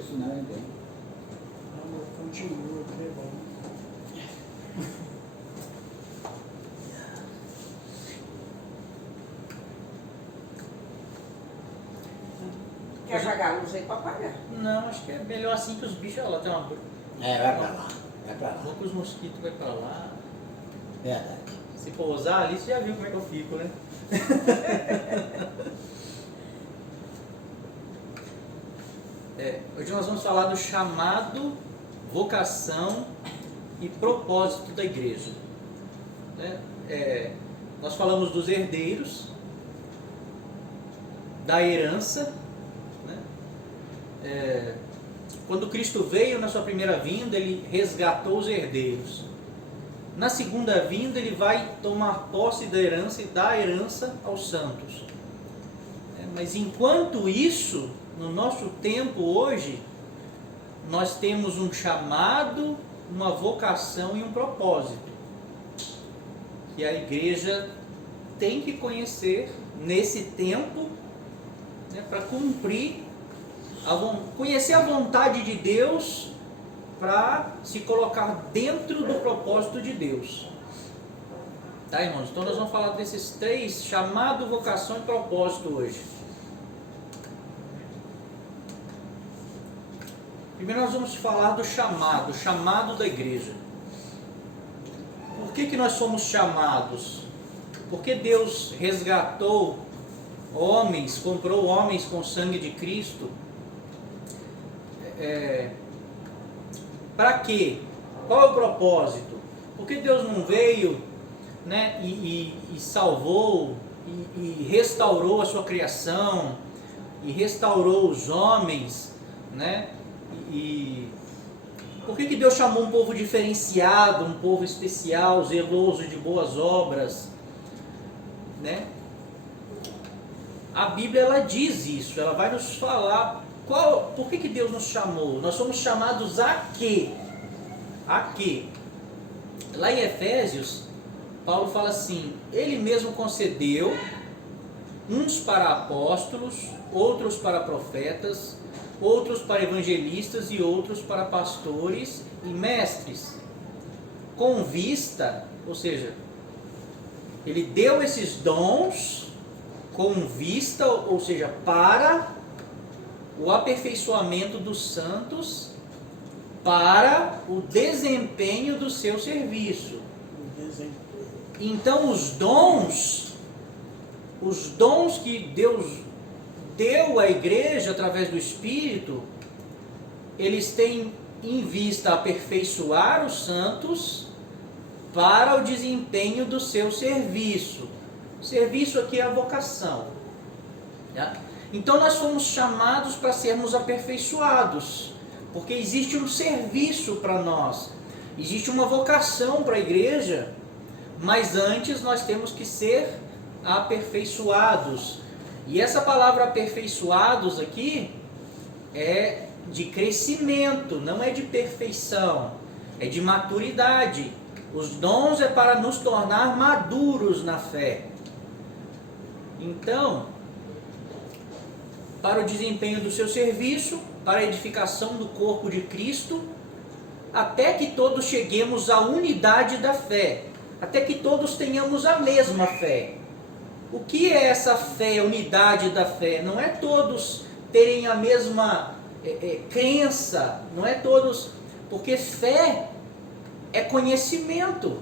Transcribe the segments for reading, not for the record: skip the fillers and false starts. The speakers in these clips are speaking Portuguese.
Isso não é bem. Amor, continua, que é bom. Quer apagar a luz aí para apagar? Não, acho que é melhor assim que os bichos, olha lá, tem uma Vai pra lá. Vai pra lá. boca, os mosquitos vai pra lá. Verdade. Se pousar ali, você já viu como é que eu fico, né? Hoje nós vamos falar do chamado, vocação e propósito da igreja. Nós falamos dos herdeiros, da herança. Quando Cristo veio na sua primeira vinda, ele resgatou os herdeiros. Na segunda vinda, ele vai tomar posse da herança e dar a herança aos santos. Mas enquanto isso, no nosso tempo hoje, nós temos um chamado, uma vocação e um propósito que a igreja tem que conhecer nesse tempo, para cumprir, conhecer a vontade de Deus, para se colocar dentro do propósito de Deus. Tá, irmãos? Então nós vamos falar desses três: chamado, vocação e propósito hoje. Primeiro nós vamos falar do chamado da igreja. Por que nós somos chamados? Porque Deus resgatou homens, comprou homens com o sangue de Cristo. Para quê? Qual é o propósito? Porque Deus não veio, e salvou e restaurou a sua criação, e restaurou os homens, E por que Deus chamou um povo diferenciado, um povo especial, zeloso de boas obras? A Bíblia, ela diz isso, ela vai nos falar por que Deus nos chamou. Nós somos chamados a quê? A quê? Lá em Efésios, Paulo fala assim: ele mesmo concedeu uns para apóstolos, outros para profetas, outros para evangelistas e outros para pastores e mestres, com vista, ou seja, ele deu esses dons com vista, ou seja, para o aperfeiçoamento dos santos, para o desempenho do seu serviço. Então os dons que Deus deu à igreja através do Espírito, eles têm em vista aperfeiçoar os santos para o desempenho do seu serviço. O serviço aqui é a vocação. Então nós fomos chamados para sermos aperfeiçoados, porque existe um serviço para nós, existe uma vocação para a igreja, mas antes nós temos que ser aperfeiçoados. E essa palavra aperfeiçoados aqui é de crescimento, não é de perfeição, é de maturidade. Os dons é para nos tornar maduros na fé. Então, para o desempenho do seu serviço, para a edificação do corpo de Cristo, até que todos cheguemos à unidade da fé, até que todos tenhamos a mesma fé. O que é essa fé, unidade da fé? Não é todos terem a mesma crença, não é todos, porque fé é conhecimento,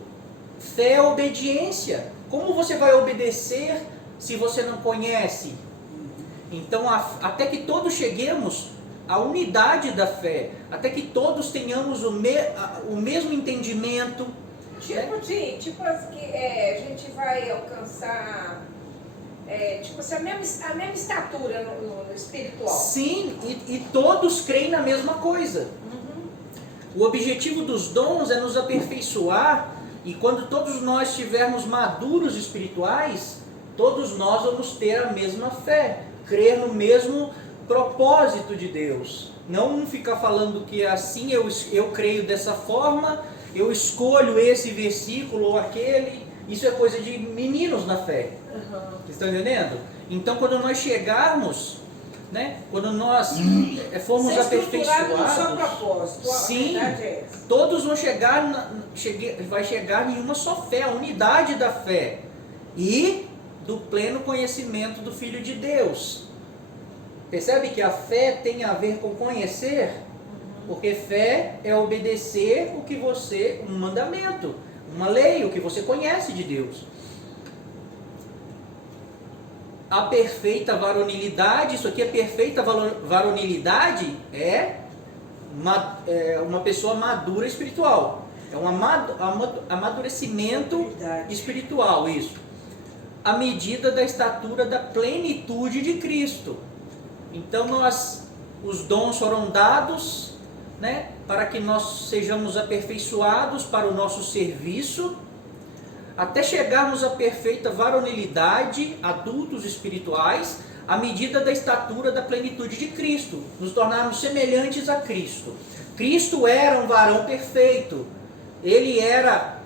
fé é obediência. Como você vai obedecer se você não conhece? Então, até que todos cheguemos à unidade da fé, até que todos tenhamos o mesmo entendimento. Tipo assim, que a gente vai alcançar a mesma estatura no espiritual. Sim, e todos creem na mesma coisa. O objetivo dos dons é nos aperfeiçoar, e quando todos nós estivermos maduros espirituais, todos nós vamos ter a mesma fé, crer no mesmo propósito de Deus. Não um ficar falando que assim eu creio dessa forma, eu escolho esse versículo ou aquele. Isso é coisa de meninos na fé. Vocês estão entendendo? Então, quando nós chegarmos né? Quando nós formos Ser estruturado no seu aperfeiçoados, propósito. sim, A verdade é essa. todos vão vai chegar em uma só fé, a unidade da fé e do pleno conhecimento do Filho de Deus. Percebe que a fé tem a ver com conhecer? Porque fé é obedecer um mandamento, uma lei, o que você conhece de Deus. A perfeita varonilidade, isso aqui é perfeita varonilidade, é uma pessoa madura espiritual. É um amadurecimento espiritual, isso. À medida da estatura da plenitude de Cristo. Então os dons foram dados, né, para que nós sejamos aperfeiçoados para o nosso serviço, até chegarmos à perfeita varonilidade, adultos espirituais, à medida da estatura da plenitude de Cristo, nos tornarmos semelhantes a Cristo. Cristo era um varão perfeito, ele era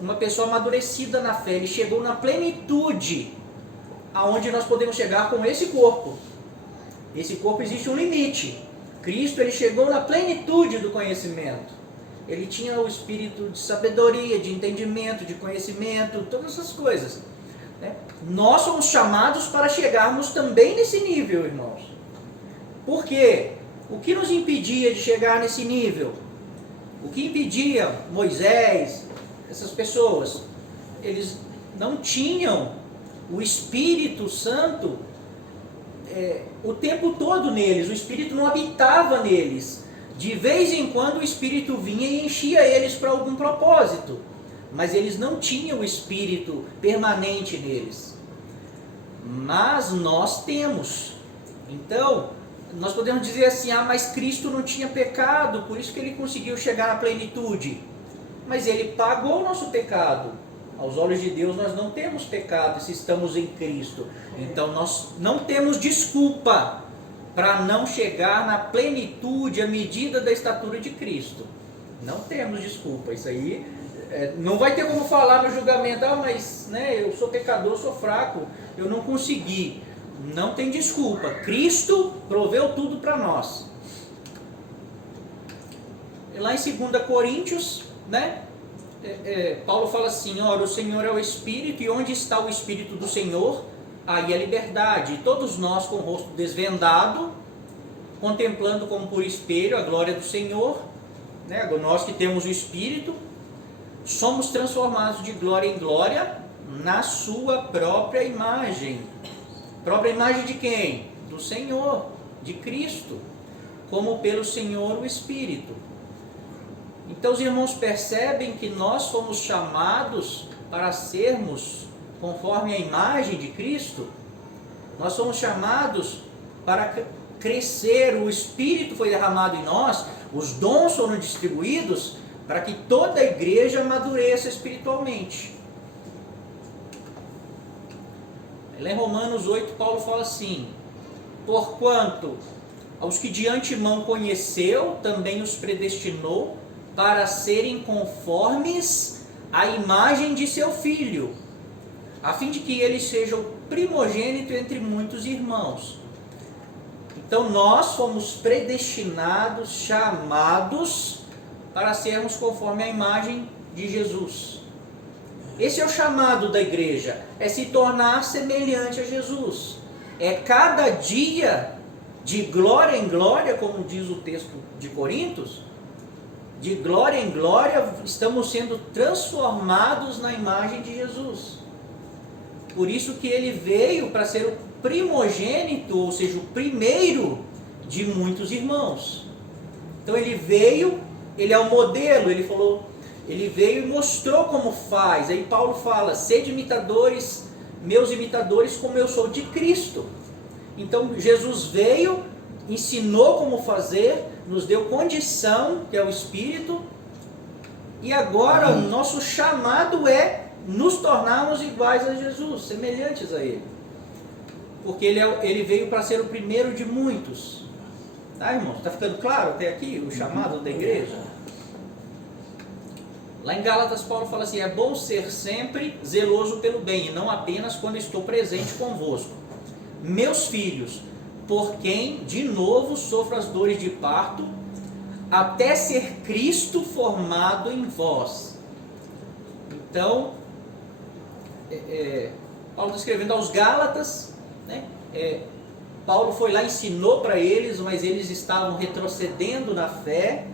uma pessoa amadurecida na fé, ele chegou na plenitude, aonde nós podemos chegar com esse corpo. Esse corpo existe um limite. Cristo, ele chegou na plenitude do conhecimento. Ele tinha o espírito de sabedoria, de entendimento, de conhecimento, todas essas coisas, né? Nós somos chamados para chegarmos também nesse nível, irmãos. Por quê? O que nos impedia de chegar nesse nível? O que impedia Moisés, essas pessoas? Eles não tinham o Espírito Santo o tempo todo neles, o Espírito não habitava neles. De vez em quando o Espírito vinha e enchia eles para algum propósito, mas eles não tinham o Espírito permanente neles. Mas nós temos. Então, nós podemos dizer assim, mas Cristo não tinha pecado, por isso que ele conseguiu chegar na plenitude. Mas ele pagou o nosso pecado. Aos olhos de Deus nós não temos pecado se estamos em Cristo. Então nós não temos desculpa para não chegar na plenitude, à medida da estatura de Cristo. Não temos desculpa. Isso aí não vai ter como falar no julgamento, mas eu sou pecador, sou fraco, eu não consegui. Não tem desculpa. Cristo proveu tudo para nós. Lá em 2 Coríntios, Paulo fala assim, ora, o Senhor é o Espírito, e onde está o Espírito do Senhor, aí a liberdade. E todos nós com o rosto desvendado, contemplando como por espelho a glória do Senhor, nós que temos o Espírito, somos transformados de glória em glória na sua própria imagem. Própria imagem de quem? Do Senhor, de Cristo, como pelo Senhor o Espírito. Então os irmãos percebem que nós fomos chamados para sermos conforme a imagem de Cristo. Nós somos chamados para crescer, o Espírito foi derramado em nós, os dons foram distribuídos para que toda a igreja amadureça espiritualmente. Lá em Romanos 8, Paulo fala assim, porquanto aos que de antemão conheceu, também os predestinou para serem conformes à imagem de seu Filho, a fim de que ele seja o primogênito entre muitos irmãos. Então nós fomos predestinados, chamados para sermos conforme a imagem de Jesus. Esse é o chamado da igreja, é se tornar semelhante a Jesus. É cada dia de glória em glória, como diz o texto de Coríntios, de glória em glória, estamos sendo transformados na imagem de Jesus. Por isso que ele veio para ser o primogênito, ou seja, o primeiro de muitos irmãos. Então ele veio, ele é o modelo, ele veio e mostrou como faz. Aí Paulo fala, sede imitadores, meus imitadores, como eu sou de Cristo. Então Jesus veio, ensinou como fazer, nos deu condição, que é o Espírito, e agora o nosso chamado é nos tornarmos iguais a Jesus, semelhantes a Ele. Porque ele veio para ser o primeiro de muitos. Tá, irmãos? Está ficando claro até aqui o chamado da igreja? Lá em Gálatas, Paulo fala assim, é bom ser sempre zeloso pelo bem, e não apenas quando estou presente convosco. Meus filhos, por quem de novo sofro as dores de parto, até ser Cristo formado em vós. Então, Paulo está escrevendo aos Gálatas, né? Paulo foi lá, ensinou para eles, mas eles estavam retrocedendo na fé.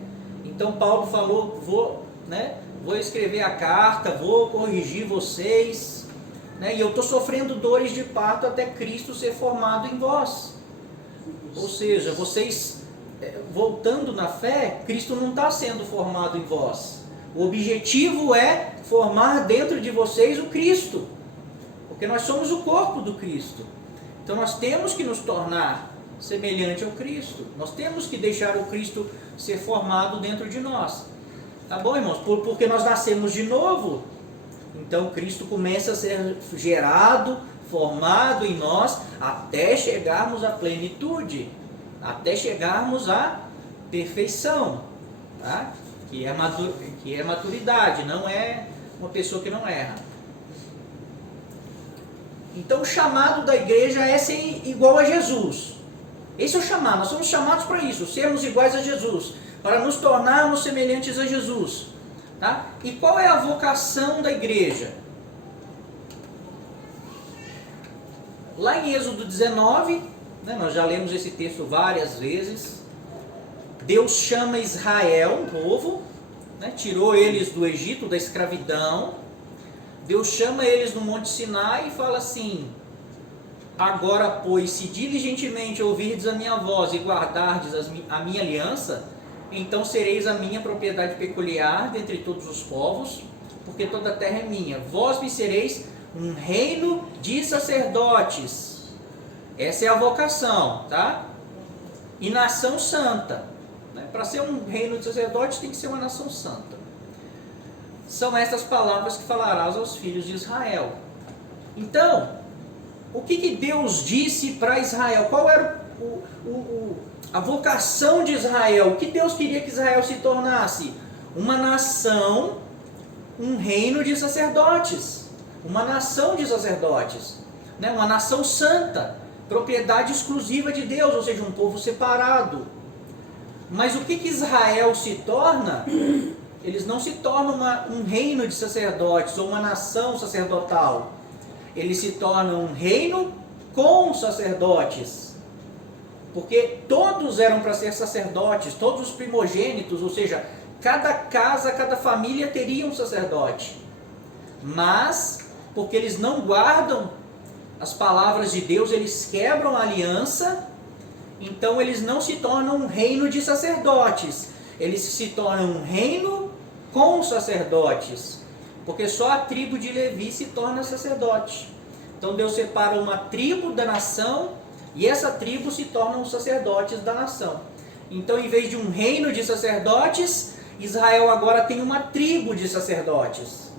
Então Paulo falou, vou escrever a carta, vou corrigir vocês, né? E eu estou sofrendo dores de parto até Cristo ser formado em vós. Ou seja, vocês, voltando na fé, Cristo não está sendo formado em vós. O objetivo é formar dentro de vocês o Cristo, porque nós somos o corpo do Cristo. Então nós temos que nos tornar semelhante ao Cristo. Nós temos que deixar o Cristo ser formado dentro de nós. Tá bom, irmãos? Porque nós nascemos de novo. Então Cristo começa a ser gerado, formado em nós, até chegarmos à plenitude, até chegarmos à perfeição, tá? Que é maturidade, não é uma pessoa que não erra. Então o chamado da igreja é ser igual a Jesus. Esse é o chamado, nós somos chamados para isso, sermos iguais a Jesus, para nos tornarmos semelhantes a Jesus. Tá? E qual é a vocação da igreja? Lá em Êxodo 19, né, nós já lemos esse texto várias vezes. Deus chama Israel, um povo, né, tirou eles do Egito, da escravidão. Deus chama eles no Monte Sinai e fala assim: agora, pois, se diligentemente ouvirdes a minha voz e guardardes a minha aliança, então sereis a minha propriedade peculiar dentre todos os povos, porque toda a terra é minha. Vós me sereis um reino de sacerdotes. Essa é a vocação, tá? E nação santa. Né? Para ser um reino de sacerdotes tem que ser uma nação santa. São estas palavras que falarás aos filhos de Israel. Então, o que Deus disse para Israel? Qual era a vocação de Israel? O que Deus queria que Israel se tornasse? Uma nação, um reino de sacerdotes. Uma nação de sacerdotes. Né? Uma nação santa, propriedade exclusiva de Deus, ou seja, um povo separado. Mas o que Israel se torna? Eles não se tornam um reino de sacerdotes ou uma nação sacerdotal. Eles se tornam um reino com sacerdotes. Porque todos eram para ser sacerdotes, todos os primogênitos, ou seja, cada casa, cada família teria um sacerdote. Mas, porque eles não guardam as palavras de Deus, eles quebram a aliança, então eles não se tornam um reino de sacerdotes. Eles se tornam um reino com sacerdotes. Porque só a tribo de Levi se torna sacerdote. Então Deus separa uma tribo da nação e essa tribo se torna os sacerdotes da nação. Então, em vez de um reino de sacerdotes, Israel agora tem uma tribo de sacerdotes.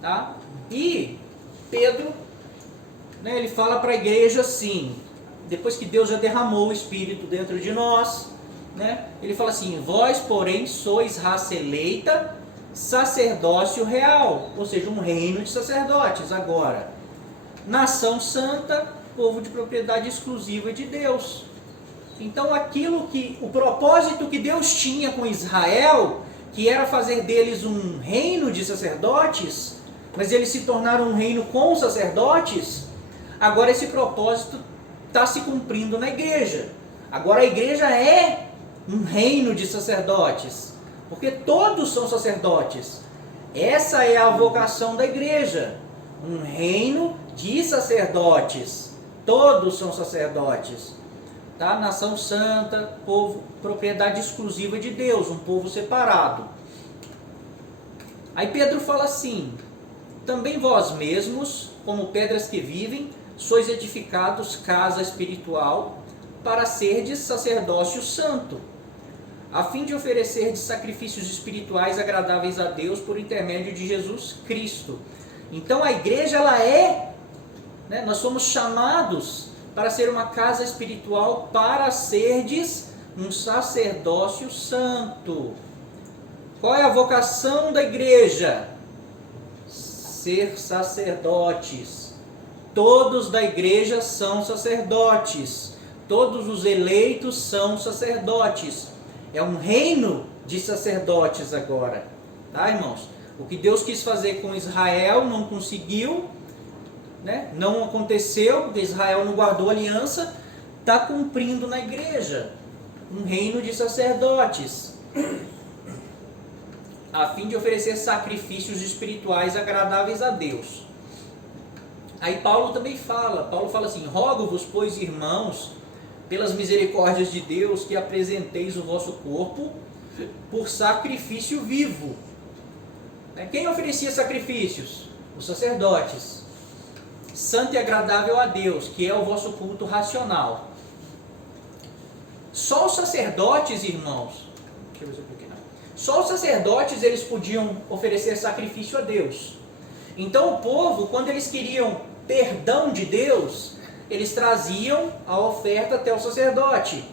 Tá? E Pedro, né, ele fala para a igreja assim, depois que Deus já derramou o Espírito dentro de nós, né, ele fala assim: vós, porém, sois raça eleita, sacerdócio real, ou seja, um reino de sacerdotes agora, nação santa, povo de propriedade exclusiva de Deus. Então o propósito que Deus tinha com Israel, que era fazer deles um reino de sacerdotes, mas eles se tornaram um reino com sacerdotes, agora esse propósito está se cumprindo na igreja. Agora a igreja é um reino de sacerdotes, porque todos são sacerdotes. Essa é a vocação da igreja, um reino de sacerdotes. Todos são sacerdotes, tá? Nação santa, povo, propriedade exclusiva de Deus, um povo separado. Aí Pedro fala assim: também vós mesmos, como pedras que vivem, sois edificados casa espiritual, para serdes sacerdócio santo, a fim de oferecerdes sacrifícios espirituais agradáveis a Deus por intermédio de Jesus Cristo. Então a igreja, ela nós somos chamados para ser uma casa espiritual, para serdes um sacerdócio santo. Qual é a vocação da igreja? Ser sacerdotes. Todos da igreja são sacerdotes. Todos os eleitos são sacerdotes. É um reino de sacerdotes agora. Tá, irmãos? O que Deus quis fazer com Israel não conseguiu, né? Não aconteceu, porque Israel não guardou aliança. Está cumprindo na igreja. Um reino de sacerdotes. A fim de oferecer sacrifícios espirituais agradáveis a Deus. Aí Paulo também fala assim: rogo-vos, pois, irmãos, pelas misericórdias de Deus, que apresenteis o vosso corpo por sacrifício vivo. Quem oferecia sacrifícios? Os sacerdotes. Santo e agradável a Deus, que é o vosso culto racional. Só os sacerdotes, irmãos, deixa eu ver se eu cliquei. Só os sacerdotes eles podiam oferecer sacrifício a Deus. Então o povo, quando eles queriam perdão de Deus, eles traziam a oferta até o sacerdote.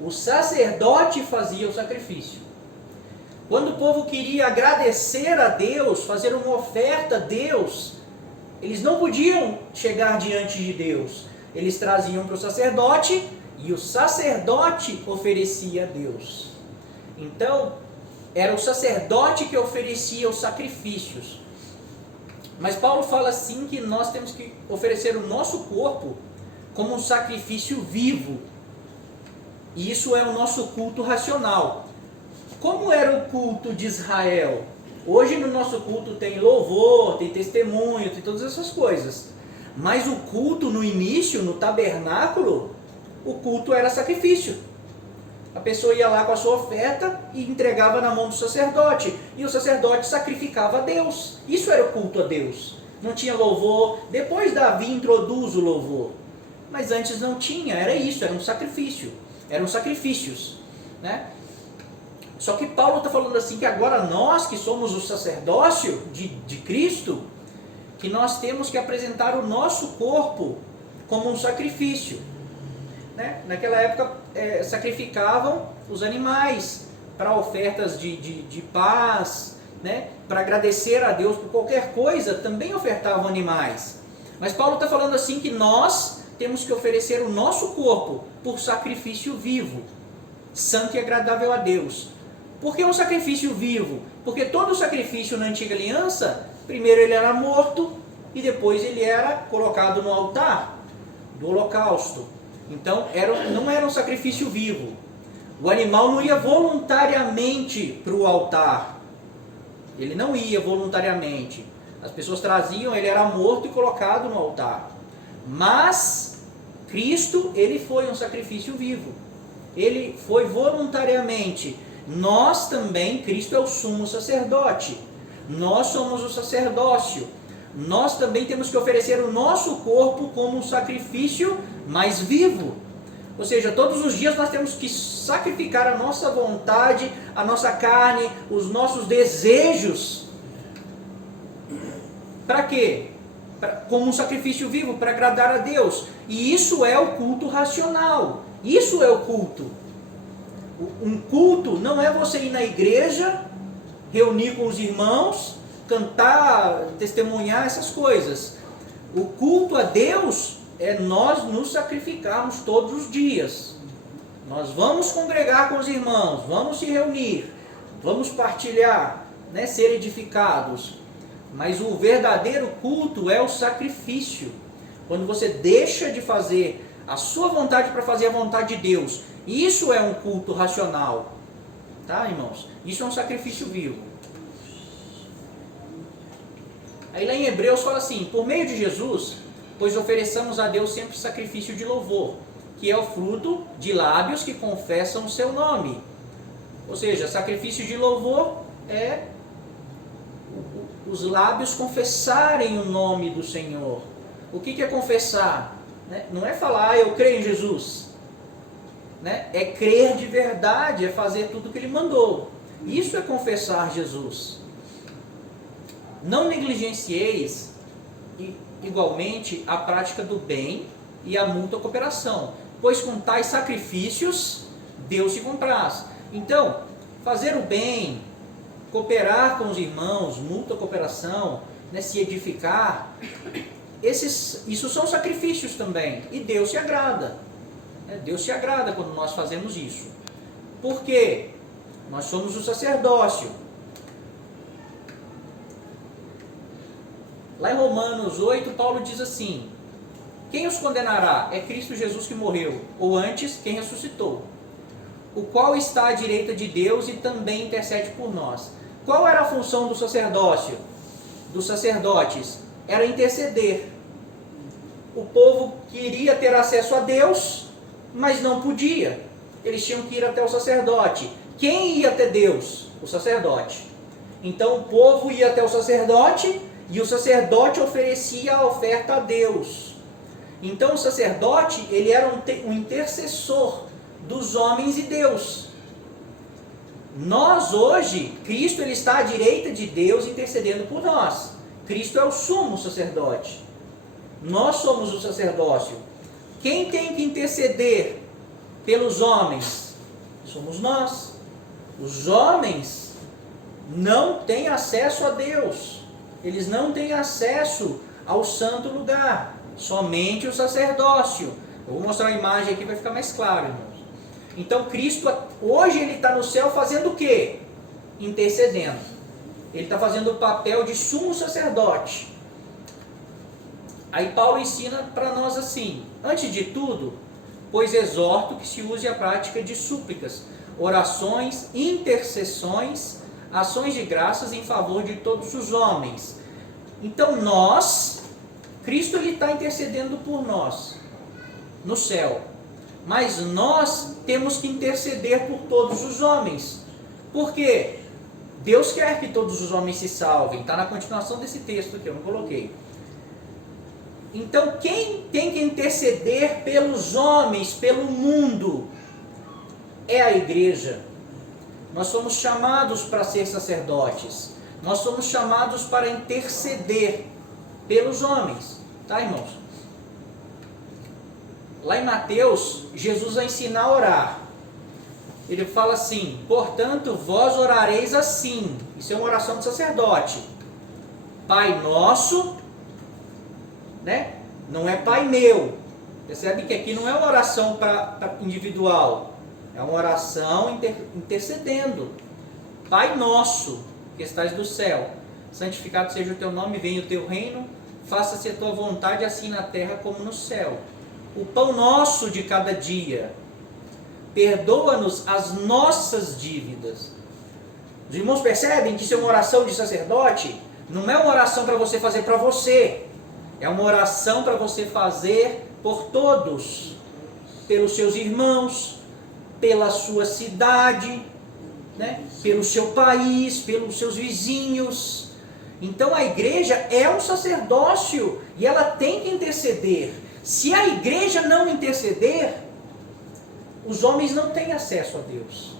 O sacerdote fazia o sacrifício. Quando o povo queria agradecer a Deus, fazer uma oferta a Deus, eles não podiam chegar diante de Deus. Eles traziam para o sacerdote e o sacerdote oferecia a Deus. Então, era o sacerdote que oferecia os sacrifícios. Mas Paulo fala assim que nós temos que oferecer o nosso corpo como um sacrifício vivo. E isso é o nosso culto racional. Como era o culto de Israel? Hoje no nosso culto tem louvor, tem testemunho, tem todas essas coisas. Mas o culto no início, no tabernáculo, o culto era sacrifício. A pessoa ia lá com a sua oferta e entregava na mão do sacerdote. E o sacerdote sacrificava a Deus. Isso era o culto a Deus. Não tinha louvor. Depois Davi introduz o louvor. Mas antes não tinha. Era isso, era um sacrifício. Eram sacrifícios. Né? Só que Paulo está falando assim que agora nós que somos o sacerdócio de Cristo, que nós temos que apresentar o nosso corpo como um sacrifício. Né? Naquela época sacrificavam os animais para ofertas de paz, né? Para agradecer a Deus por qualquer coisa, também ofertavam animais. Mas Paulo está falando assim que nós temos que oferecer o nosso corpo por sacrifício vivo, santo e agradável a Deus. Por que um sacrifício vivo? Porque todo sacrifício na antiga aliança, primeiro ele era morto e depois ele era colocado no altar do holocausto. Então não era um sacrifício vivo. O animal não ia voluntariamente para o altar. Ele não ia voluntariamente. As pessoas traziam, ele era morto e colocado no altar. Mas Cristo, ele foi um sacrifício vivo. Ele foi voluntariamente. Nós também, Cristo é o sumo sacerdote. Nós somos o sacerdócio. Nós também temos que oferecer o nosso corpo como um sacrifício mais vivo. Ou seja, todos os dias nós temos que sacrificar a nossa vontade, a nossa carne, os nossos desejos. Para quê? Como um sacrifício vivo, para agradar a Deus. E isso é o culto racional. Isso é o culto. Um culto não é você ir na igreja, reunir com os irmãos, cantar, testemunhar, essas coisas. O culto a Deus é nós nos sacrificarmos todos os dias. Nós vamos congregar com os irmãos, vamos se reunir, vamos partilhar, né, ser edificados. Mas o verdadeiro culto é o sacrifício. Quando você deixa de fazer a sua vontade para fazer a vontade de Deus. Isso é um culto racional. Tá, irmãos? Isso é um sacrifício vivo. Aí lá em Hebreus fala assim: por meio de Jesus, pois ofereçamos a Deus sempre sacrifício de louvor, que é o fruto de lábios que confessam o seu nome. Ou seja, sacrifício de louvor é os lábios confessarem o nome do Senhor. O que é confessar? Não é falar, eu creio em Jesus. É crer de verdade, é fazer tudo o que Ele mandou. Isso é confessar Jesus. Não negligencieis igualmente a prática do bem e a mútua cooperação, pois com tais sacrifícios Deus se compraz. Então, fazer o bem, cooperar com os irmãos, mútua cooperação, se edificar, isso são sacrifícios também, e Deus se agrada. Deus se agrada quando nós fazemos isso. Por quê? Nós somos o sacerdócio. Lá em Romanos 8, Paulo diz assim: quem os condenará? É Cristo Jesus que morreu, ou antes, quem ressuscitou, o qual está à direita de Deus e também intercede por nós. Qual era a função do sacerdócio? Dos sacerdotes? Era interceder. O povo queria ter acesso a Deus, mas não podia. Eles tinham que ir até o sacerdote. Quem ia até Deus? O sacerdote. Então o povo ia até o sacerdote e o sacerdote oferecia a oferta a Deus. Então o sacerdote, ele era um intercessor dos homens e Deus. Nós hoje, Cristo ele está à direita de Deus intercedendo por nós. Cristo é o sumo sacerdote. Nós somos o sacerdócio. Quem tem que interceder pelos homens? Somos nós. Os homens não têm acesso a Deus. Eles não têm acesso ao santo lugar. Somente o sacerdócio. Eu vou mostrar a imagem aqui, vai ficar mais claro, irmãos. Então Cristo, hoje ele está no céu fazendo o quê? Intercedendo. Ele está fazendo o papel de sumo sacerdote. Aí Paulo ensina para nós assim: antes de tudo, pois exorto que se use a prática de súplicas, orações, intercessões, ações de graças em favor de todos os homens. Então nós, Cristo ele está intercedendo por nós no céu, mas nós temos que interceder por todos os homens. Por quê? Deus quer que todos os homens se salvem. Está na continuação desse texto que eu não coloquei. Então quem tem que interceder pelos homens, pelo mundo, é a igreja. Nós somos chamados para ser sacerdotes. Nós somos chamados para interceder pelos homens. Tá, irmãos? Lá em Mateus, Jesus vai ensinar a orar. Ele fala assim: portanto, vós orareis assim. Isso é uma oração do sacerdote. Pai nosso, né? Não é Pai meu. Percebe que aqui não é uma oração para individual. É uma oração intercedendo. Pai nosso, que estás do céu, santificado seja o teu nome, venha o teu reino, faça-se a tua vontade, assim na terra como no céu. O pão nosso de cada dia, perdoa-nos as nossas dívidas. Os irmãos percebem que isso é uma oração de sacerdote? Não é uma oração para você fazer para você, é uma oração para você fazer por todos, pelos seus irmãos, pela sua cidade, né? Pelo seu país, pelos seus vizinhos. Então a igreja é um sacerdócio e ela tem que interceder. Se a igreja não interceder, os homens não têm acesso a Deus.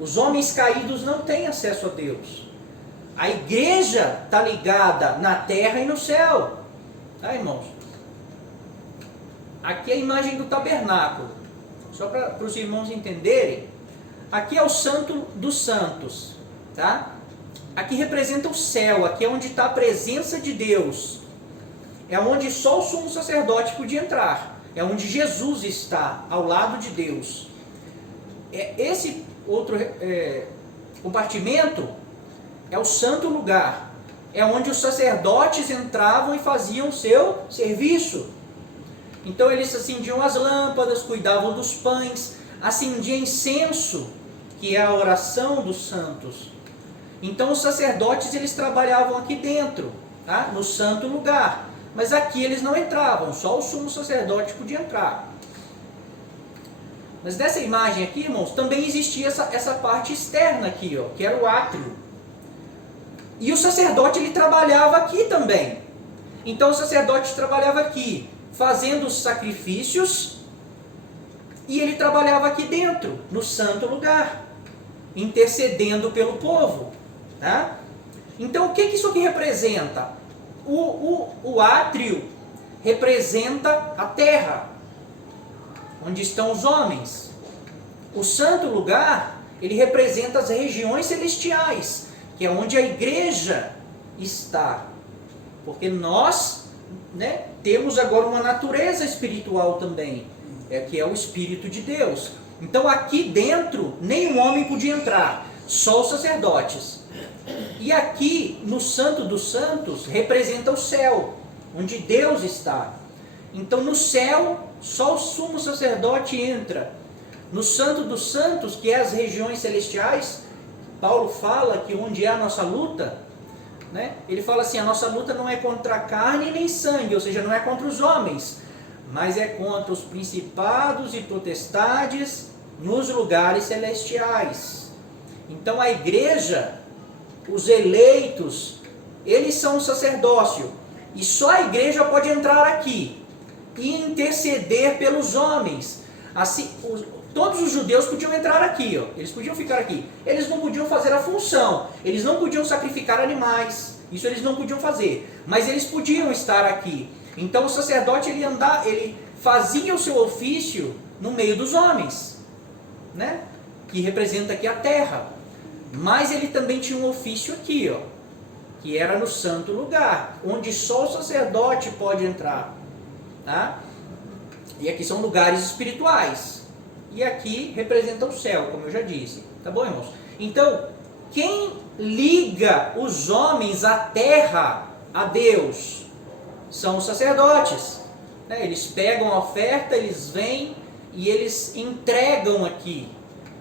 Os homens caídos não têm acesso a Deus. A igreja está ligada na terra e no céu. Tá, irmãos? Aqui é a imagem do tabernáculo. Só para os irmãos entenderem. Aqui é o santo dos santos. Tá? Aqui representa o céu. Aqui é onde está a presença de Deus. É onde só o sumo sacerdote podia entrar. É onde Jesus está, ao lado de Deus. Esse outro compartimento é o santo lugar. É onde os sacerdotes entravam e faziam o seu serviço. Então eles acendiam as lâmpadas, cuidavam dos pães, acendiam incenso, que é a oração dos santos. Então os sacerdotes eles trabalhavam aqui dentro, tá? No santo lugar. Mas aqui eles não entravam, só o sumo sacerdote podia entrar. Mas nessa imagem aqui, irmãos, também existia essa parte externa aqui, ó, que era o átrio. E o sacerdote ele trabalhava aqui também. Então o sacerdote trabalhava aqui, fazendo os sacrifícios, e ele trabalhava aqui dentro, no santo lugar, intercedendo pelo povo. Tá? Então o que isso aqui representa? O átrio representa a terra, onde estão os homens. O santo lugar, ele representa as regiões celestiais, que é onde a igreja está. Porque nós, né, temos agora uma natureza espiritual também. que é o Espírito de Deus. Então aqui dentro nenhum homem podia entrar, só os sacerdotes. E aqui no Santo dos Santos representa o céu, onde Deus está. Então no céu só o sumo sacerdote entra. No Santo dos Santos, que é as regiões celestiais, Paulo fala que onde é a nossa luta, né? Ele fala assim, a nossa luta não é contra a carne nem sangue, ou seja, não é contra os homens, mas é contra os principados e potestades nos lugares celestiais. Então a igreja, os eleitos, eles são o sacerdócio, e só a igreja pode entrar aqui e interceder pelos homens. Assim, todos os judeus podiam entrar aqui, ó. Eles podiam ficar aqui. Eles não podiam fazer a função, eles não podiam sacrificar animais, isso eles não podiam fazer, mas eles podiam estar aqui. Então o sacerdote ele fazia o seu ofício no meio dos homens, né? Que representa aqui a terra. Mas ele também tinha um ofício aqui, ó, que era no santo lugar, onde só o sacerdote pode entrar, tá? E aqui são lugares espirituais. E aqui representa o céu, como eu já disse. Tá bom, irmãos? Então, quem liga os homens à terra, a Deus, são os sacerdotes. Eles pegam a oferta, eles vêm e eles entregam aqui,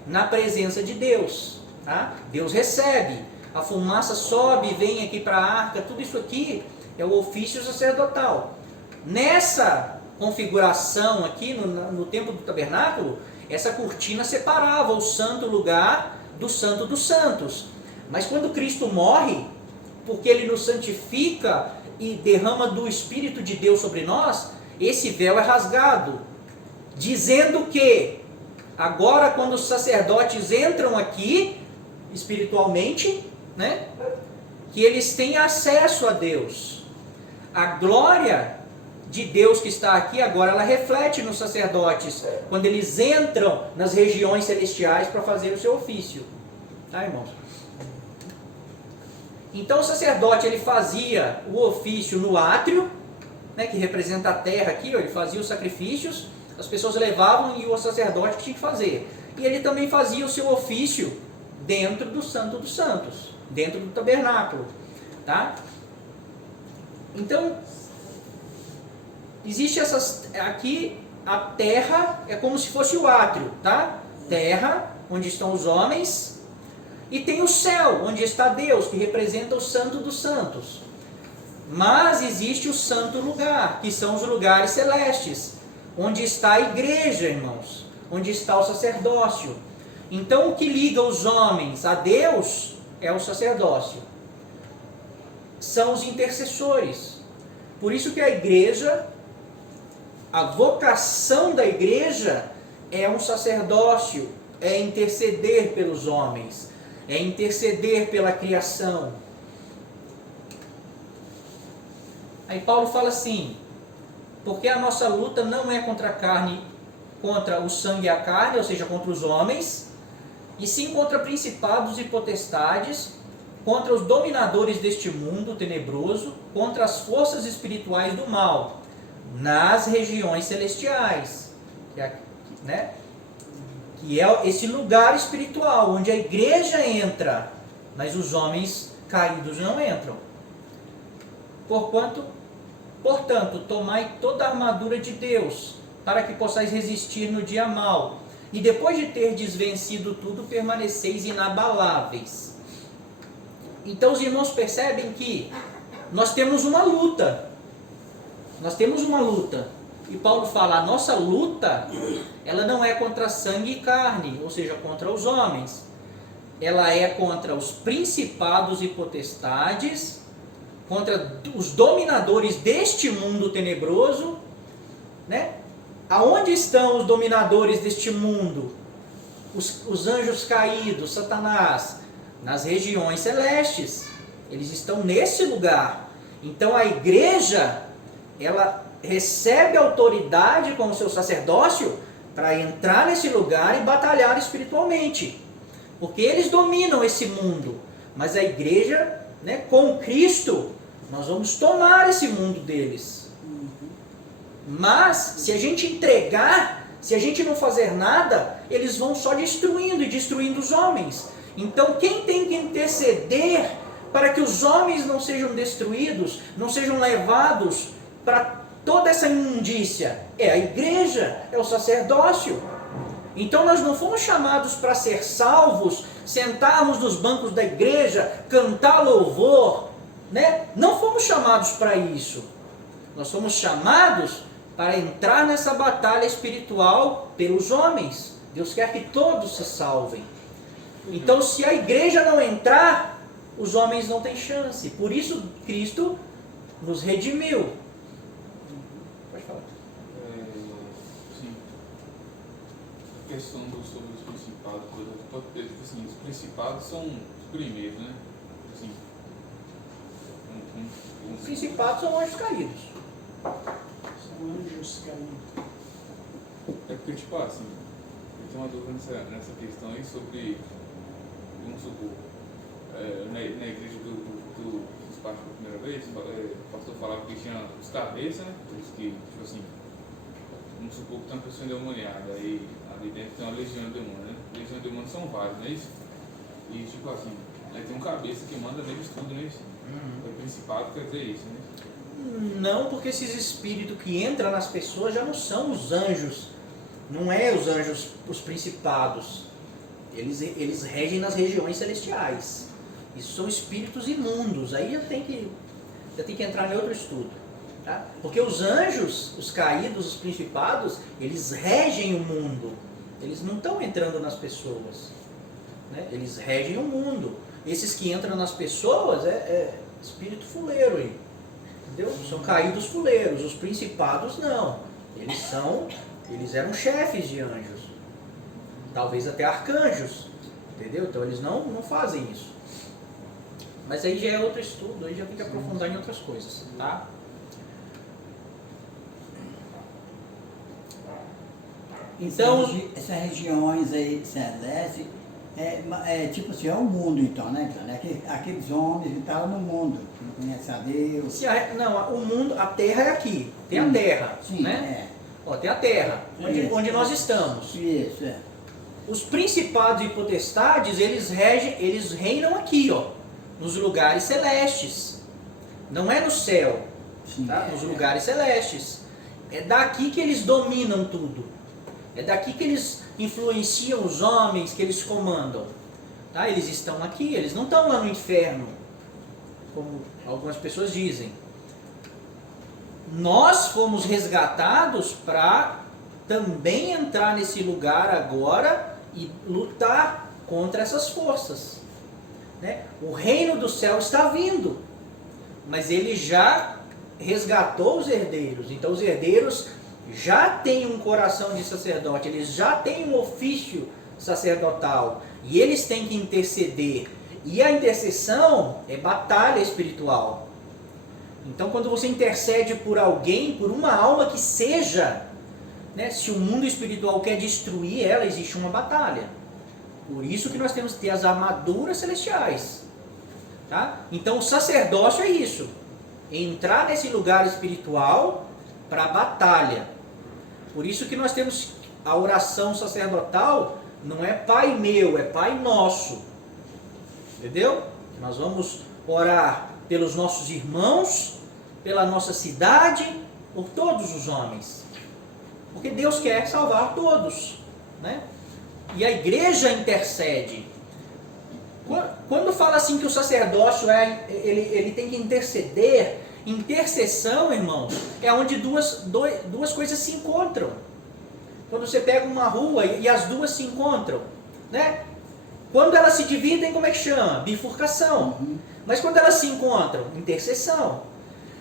na presença de Deus. Tá? Deus recebe, a fumaça sobe, vem aqui para a arca, tudo isso aqui é o ofício sacerdotal. Nessa configuração aqui, no templo do tabernáculo, essa cortina separava o santo lugar do santo dos santos. Mas quando Cristo morre, porque Ele nos santifica e derrama do Espírito de Deus sobre nós, esse véu é rasgado, dizendo que agora quando os sacerdotes entram aqui, espiritualmente, né, que eles têm acesso a Deus. A glória de Deus que está aqui agora, ela reflete nos sacerdotes, quando eles entram nas regiões celestiais para fazer o seu ofício. Tá, irmãos? Então o sacerdote, ele fazia o ofício no átrio, né, que representa a terra aqui, ó, ele fazia os sacrifícios, as pessoas levavam e o sacerdote tinha que fazer. E ele também fazia o seu ofício dentro do Santo dos Santos, dentro do tabernáculo. Tá? Então, existe essas... Aqui, a terra é como se fosse o átrio, tá? Terra, onde estão os homens, e tem o céu, onde está Deus, que representa o Santo dos Santos. Mas existe o santo lugar, que são os lugares celestes, onde está a igreja, irmãos, onde está o sacerdócio. Então o que liga os homens a Deus é o sacerdócio. São os intercessores. Por isso que a igreja, a vocação da igreja é um sacerdócio, é interceder pelos homens, é interceder pela criação. Aí Paulo fala assim, porque a nossa luta não é contra a carne, contra o sangue e a carne, ou seja, contra os homens, e sim contra principados e potestades, contra os dominadores deste mundo tenebroso, contra as forças espirituais do mal, nas regiões celestiais, que é esse lugar espiritual, onde a igreja entra, mas os homens caídos não entram. Portanto, tomai toda a armadura de Deus, para que possais resistir no dia mau, e depois de ter desvencido tudo, permaneceis inabaláveis. Então os irmãos percebem que nós temos uma luta. Nós temos uma luta. E Paulo fala, a nossa luta, ela não é contra sangue e carne, ou seja, contra os homens. Ela é contra os principados e potestades, contra os dominadores deste mundo tenebroso, né? Aonde estão os dominadores deste mundo? Os anjos caídos, Satanás, nas regiões celestes. Eles estão nesse lugar. Então a igreja, ela recebe autoridade com o seu sacerdócio para entrar nesse lugar e batalhar espiritualmente. Porque eles dominam esse mundo. Mas a igreja, né, com Cristo, nós vamos tomar esse mundo deles. Mas, se a gente entregar Se a gente não fazer nada, eles vão só destruindo e destruindo os homens. Então quem tem que interceder para que os homens não sejam destruídos, não sejam levados para toda essa imundícia? É a igreja, é o sacerdócio. Então nós não fomos chamados para ser salvos, sentarmos nos bancos da igreja, cantar louvor, né? Não fomos chamados para isso. Nós fomos chamados para entrar nessa batalha espiritual pelos homens. Deus quer que todos se salvem. Então, se a igreja não entrar, os homens não têm chance. Por isso, Cristo nos redimiu. Pode falar. Sim. A questão sobre os principados, assim, os principados são os primeiros, né? Assim, Os principados são anjos caídos. São anjos caídos. é porque, tipo assim, eu tenho uma dúvida nessa questão aí sobre, vamos supor, na igreja que eu fiz parte pela primeira vez, o pastor falava que tinha os cabeças, né? Os que, tipo assim, vamos supor que tem uma pessoa endemoniada, aí ali dentro tem uma legião de demônios, né? Legião de demônios são vários, não é isso? E tipo assim, aí tem um cabeça que manda neles tudo, não é isso? O principado quer dizer isso, né? Não, porque esses espíritos que entram nas pessoas já não são os anjos. Não é os anjos, os principados. Eles regem nas regiões celestiais. Isso são espíritos imundos. Aí já tem que entrar em outro estudo. Tá? Porque os anjos, os caídos, os principados, eles regem o mundo. Eles não estão entrando nas pessoas. Né? Eles regem o mundo. Esses que entram nas pessoas é espírito fuleiro aí. Entendeu? São caídos fuleiros. Os principados não. Eles eram chefes de anjos. Talvez até arcanjos. Entendeu? Então eles não fazem isso. Mas aí já é outro estudo, aí já tem que aprofundar em outras coisas, tá? Então, essas regiões aí celestes tipo assim, é o mundo então, né? Aqueles homens que estavam no mundo, que não conhecem a Deus. não, o mundo, a Terra é aqui, tem a Terra, Sim, né? Ó, tem a Terra, onde nós estamos. Isso, é. Os principados e potestades, eles reinam aqui, ó, nos lugares celestes. Não é no céu, Sim, tá? Nos lugares celestes. É daqui que eles dominam tudo. É daqui que eles influenciam os homens, que eles comandam. Tá? Eles estão aqui, eles não estão lá no inferno, como algumas pessoas dizem. Nós fomos resgatados para também entrar nesse lugar agora e lutar contra essas forças. Né? O reino do céu está vindo, mas ele já resgatou os herdeiros. Então os herdeiros já têm um coração de sacerdote, eles já têm um ofício sacerdotal e eles têm que interceder. E a intercessão é batalha espiritual. Então quando você intercede por alguém, por uma alma que seja, né, se o mundo espiritual quer destruir ela, existe uma batalha. Por isso que nós temos que ter as armaduras celestiais. Tá? Então o sacerdócio é isso. Entrar nesse lugar espiritual para a batalha. Por isso que nós temos a oração sacerdotal, não é Pai meu, é Pai nosso. Entendeu? Nós vamos orar pelos nossos irmãos, pela nossa cidade, por todos os homens. Porque Deus quer salvar todos. Né? E a igreja intercede. Quando fala assim que o sacerdócio ele tem que interceder, intercessão, irmãos, é onde duas coisas se encontram. Quando você pega uma rua e as duas se encontram, né? Quando elas se dividem, como é que chama? Bifurcação. Mas quando elas se encontram, intercessão.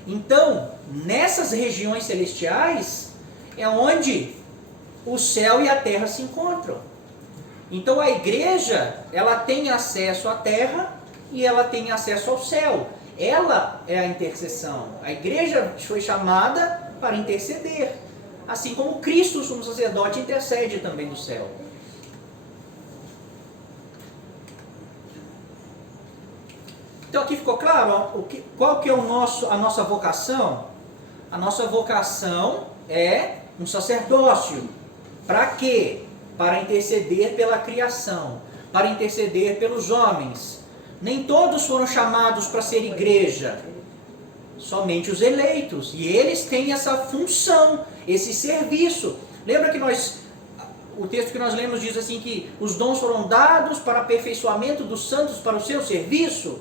Então, nessas regiões celestiais é onde o céu e a terra se encontram. Então a igreja, ela tem acesso à terra e ela tem acesso ao céu. Ela é a intercessão. A igreja foi chamada para interceder. Assim como Cristo, o sumo sacerdote, intercede também do céu. Então aqui ficou claro, ó, qual que é a nossa vocação? A nossa vocação é um sacerdócio. Para quê? Para interceder pela criação, para interceder pelos homens. Nem todos foram chamados para ser igreja, somente os eleitos. E eles têm essa função, esse serviço. Lembra que o texto que nós lemos diz assim que os dons foram dados para aperfeiçoamento dos santos para o seu serviço?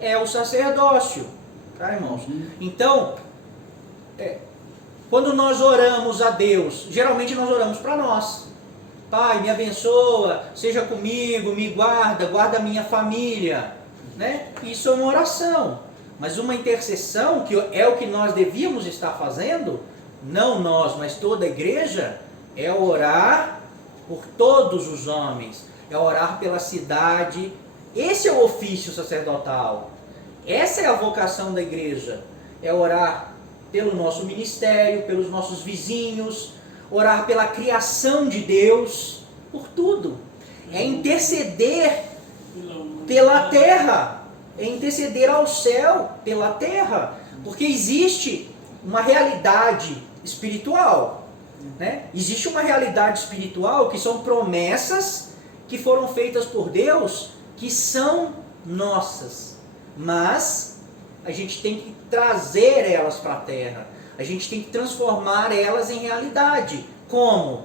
É o sacerdócio, tá, irmãos? Então, quando nós oramos a Deus, geralmente nós oramos para nós. Pai, me abençoa, seja comigo, me guarda, guarda a minha família, né? Isso é uma oração. Mas uma intercessão, que é o que nós devíamos estar fazendo, não nós, mas toda a igreja, é orar por todos os homens, é orar pela cidade. Esse é o ofício sacerdotal, essa é a vocação da igreja, é orar pelo nosso ministério, pelos nossos vizinhos, orar pela criação de Deus, por tudo. É interceder pela terra, é interceder ao céu pela terra, porque existe uma realidade espiritual, né? Existe uma realidade espiritual que são promessas que foram feitas por Deus, que são nossas, mas a gente tem que trazer elas para a terra, a gente tem que transformar elas em realidade. Como?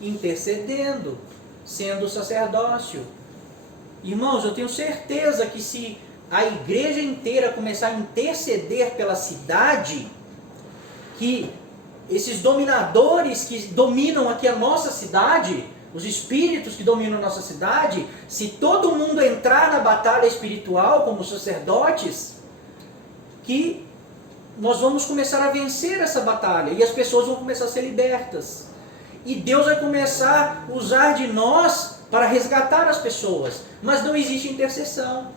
Intercedendo, sendo sacerdócio. Irmãos, eu tenho certeza que se a igreja inteira começar a interceder pela cidade, que esses dominadores que dominam aqui a nossa cidade, os espíritos que dominam a nossa cidade, se todo mundo entrar na batalha espiritual como sacerdotes, que nós vamos começar a vencer essa batalha e as pessoas vão começar a ser libertas. E Deus vai começar a usar de nós para resgatar as pessoas. Mas não existe intercessão.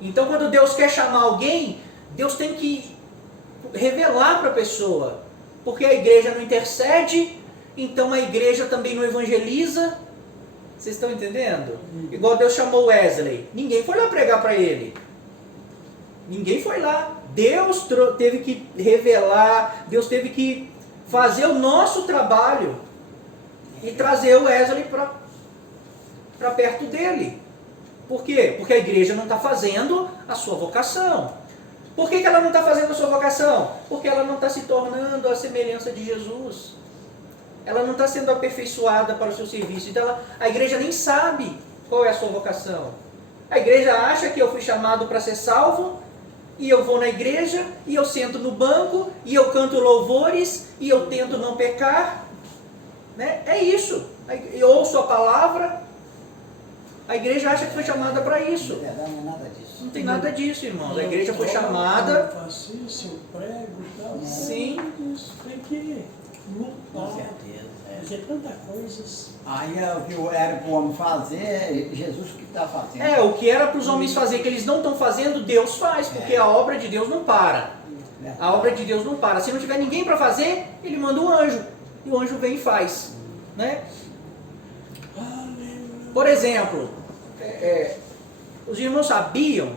Então, quando Deus quer chamar alguém, Deus tem que revelar para a pessoa. Porque a igreja não intercede, então a igreja também não evangeliza. Vocês estão entendendo? Igual Deus chamou Wesley. Ninguém foi lá pregar para ele. Ninguém foi lá. Deus teve que revelar, Deus teve que fazer o nosso trabalho e trazer o Wesley para perto dele. Por quê? Porque a igreja não está fazendo a sua vocação. Por que ela não está fazendo a sua vocação? Porque ela não está se tornando a semelhança de Jesus. Ela não está sendo aperfeiçoada para o seu serviço. Então a igreja nem sabe qual é a sua vocação. A igreja acha que eu fui chamado para ser salvo, e eu vou na igreja, e eu sento no banco, e eu canto louvores, e eu tento não pecar, né? É isso. Eu ouço a palavra, a igreja acha que foi chamada para isso. Não é nada disso. Não tem nada disso, irmãos. A igreja foi chamada... Eu faço isso, eu prego e tal. Sim. Isso tem que Com lutar, certeza. fazer tantas coisas. Aí é o que era para o homem fazer, é Jesus que está fazendo. o que era para os homens fazer, que eles não estão fazendo, Deus faz, porque a obra de Deus não para. A obra de Deus não para. Se não tiver ninguém para fazer, ele manda um anjo, e o anjo vem e faz, né? Por exemplo, os irmãos sabiam,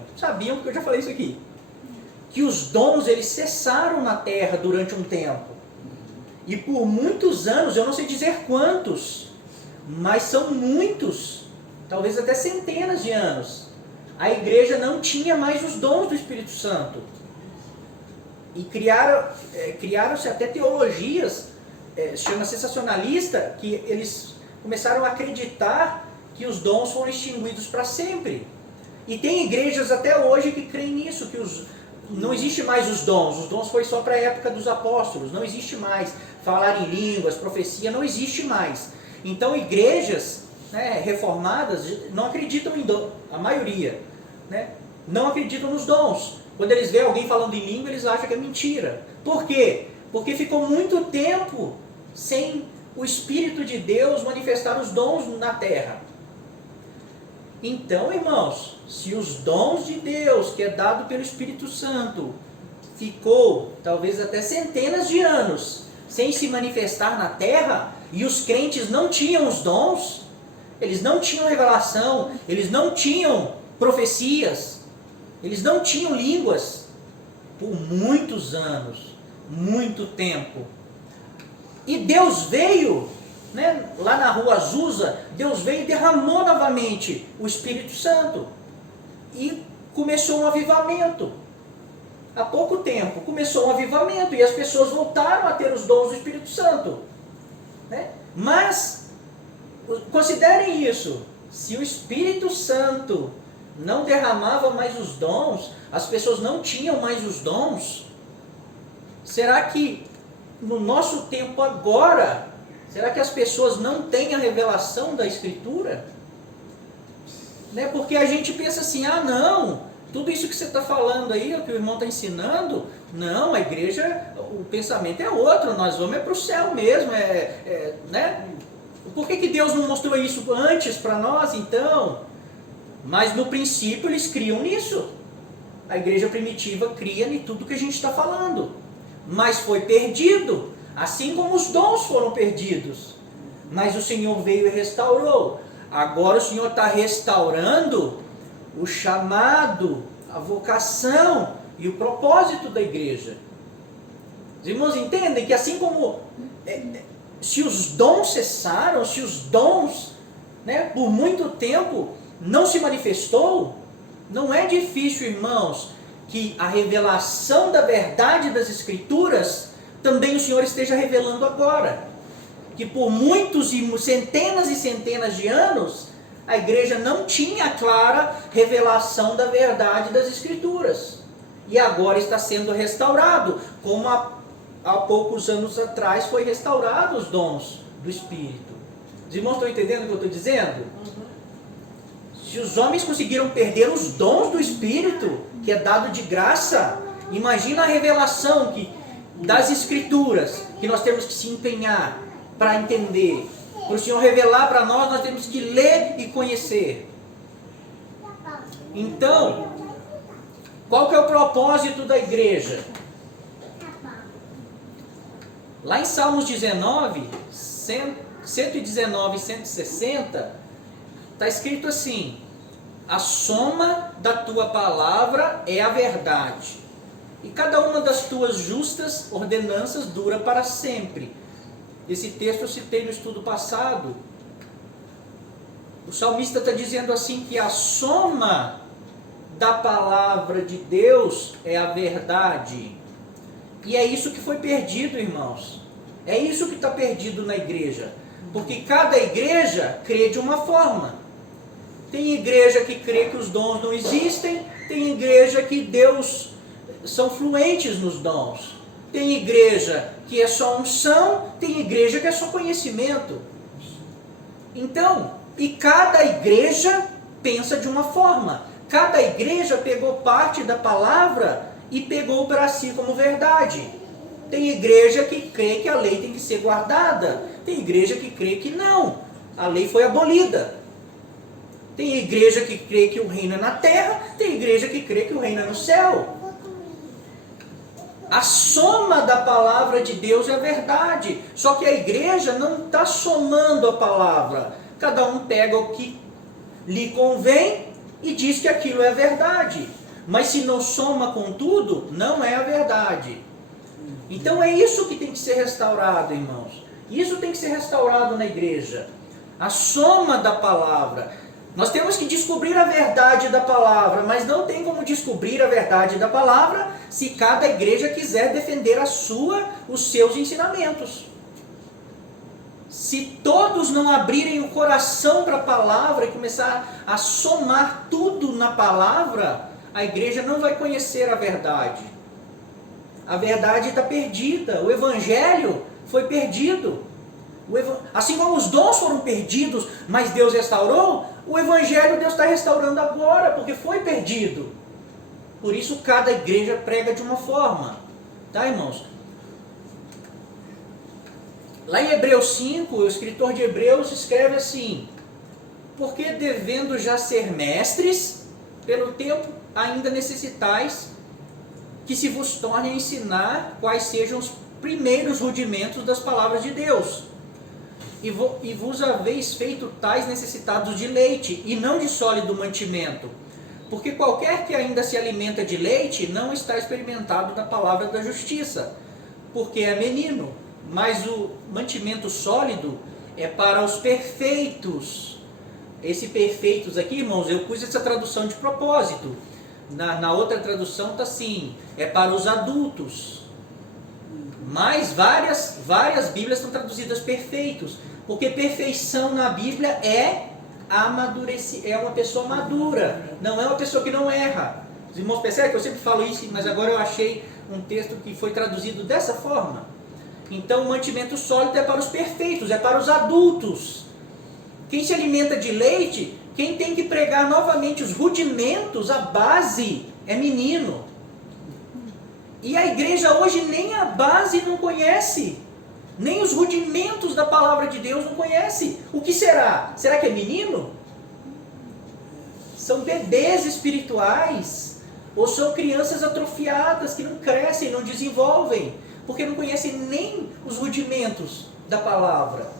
porque eu já falei isso aqui, que os dons eles cessaram na terra durante um tempo. E por muitos anos, eu não sei dizer quantos, mas são muitos, talvez até centenas de anos, a igreja não tinha mais os dons do Espírito Santo. E criaram-se até teologias, chama sensacionalista, que eles começaram a acreditar que os dons foram extinguidos para sempre. E tem igrejas até hoje que creem nisso, que não existe mais os dons foi só para a época dos apóstolos, não existe mais. Falar em línguas, profecia, não existe mais. Então igrejas, né, reformadas não acreditam em dom, a maioria, né, não acreditam nos dons. Quando eles veem alguém falando em língua, eles acham que é mentira. Por quê? Porque ficou muito tempo sem o Espírito de Deus manifestar os dons na terra. Então, irmãos, se os dons de Deus, que é dado pelo Espírito Santo, ficou talvez até centenas de anos sem se manifestar na terra, e os crentes não tinham os dons, eles não tinham revelação, eles não tinham profecias, eles não tinham línguas, por muitos anos, muito tempo. E Deus veio né, lá na rua Azusa, Deus veio e derramou novamente o Espírito Santo. E começou um avivamento. Há pouco tempo começou um avivamento e as pessoas voltaram a ter os dons do Espírito Santo. Né? Mas, considerem isso, se o Espírito Santo não derramava mais os dons, as pessoas não tinham mais os dons, será que no nosso tempo agora, será que as pessoas não têm a revelação da Escritura? Né? Porque a gente pensa assim, ah não, tudo isso que você está falando aí, o que o irmão está ensinando, não, a igreja, o pensamento é outro, nós vamos para o céu mesmo, né? Por que Deus não mostrou isso antes para nós então? Mas no princípio eles criam nisso. A igreja primitiva cria em tudo que a gente está falando. Mas foi perdido, assim como os dons foram perdidos. Mas o Senhor veio e restaurou. Agora o Senhor está restaurando o chamado, a vocação e o propósito da igreja. Os irmãos entendem que assim como se os dons cessaram, se os dons, né, por muito tempo não se manifestou, não é difícil, irmãos, que a revelação da verdade das Escrituras também o Senhor esteja revelando agora. Que por muitos e centenas de anos, a igreja não tinha a clara revelação da verdade das Escrituras. E agora está sendo restaurado, como há poucos anos atrás foi restaurado os dons do Espírito. Os irmãos estão entendendo o que eu estou dizendo? Se os homens conseguiram perder os dons do Espírito, que é dado de graça, imagina a revelação das Escrituras, que nós temos que se empenhar para entender. Para o Senhor revelar para nós, nós temos que ler e conhecer. Então, qual que é o propósito da igreja? Lá em Salmos 19, 119 e 160, está escrito assim: a soma da tua palavra é a verdade, e cada uma das tuas justas ordenanças dura para sempre. Esse texto eu citei no estudo passado. O salmista está dizendo assim que a soma da palavra de Deus é a verdade. E é isso que foi perdido, irmãos. É isso que está perdido na igreja. Porque cada igreja crê de uma forma. Tem igreja que crê que os dons não existem. Tem igreja que Deus são fluentes nos dons. Tem igreja que é só unção, tem igreja que é só conhecimento. Então, e cada igreja pensa de uma forma. Cada igreja pegou parte da palavra e pegou para si como verdade. Tem igreja que crê que a lei tem que ser guardada. Tem igreja que crê que não, a lei foi abolida. Tem igreja que crê que o reino é na terra, tem igreja que crê que o reino é no céu. A soma da palavra de Deus é a verdade. Só que a igreja não está somando a palavra. Cada um pega o que lhe convém e diz que aquilo é verdade. Mas se não soma com tudo, não é a verdade. Então é isso que tem que ser restaurado, irmãos. Isso tem que ser restaurado na igreja. A soma da palavra. Nós temos que descobrir a verdade da palavra, mas não tem como descobrir a verdade da palavra se cada igreja quiser defender os seus ensinamentos. Se todos não abrirem o coração para a palavra e começar a somar tudo na palavra, a igreja não vai conhecer a verdade. A verdade está perdida, o evangelho foi perdido. Assim como os dons foram perdidos, mas Deus restaurou, o evangelho Deus está restaurando agora, porque foi perdido. Por isso cada igreja prega de uma forma. Tá, irmãos? Lá em Hebreus 5, o escritor de Hebreus escreve assim: porque devendo já ser mestres, pelo tempo ainda necessitais que se vos torne a ensinar quais sejam os primeiros rudimentos das palavras de Deus. E vos haveis feito tais necessitados de leite, e não de sólido mantimento. Porque qualquer que ainda se alimenta de leite, não está experimentado da palavra da justiça, porque é menino. Mas o mantimento sólido é para os perfeitos. Esse perfeitos aqui, irmãos, eu pus essa tradução de propósito. Na outra tradução está assim, é para os adultos. Mas várias Bíblias estão traduzidas perfeitos, porque perfeição na Bíblia é é uma pessoa madura, não é uma pessoa que não erra. Os irmãos percebem que eu sempre falo isso, mas agora eu achei um texto que foi traduzido dessa forma. Então o mantimento sólido é para os perfeitos, é para os adultos. Quem se alimenta de leite, quem tem que pregar novamente os rudimentos, a base, é menino. E a igreja hoje nem a base não conhece, nem os rudimentos da palavra de Deus não conhece. O que será? Será que é menino? São bebês espirituais, ou são crianças atrofiadas que não crescem, não desenvolvem, porque não conhecem nem os rudimentos da palavra.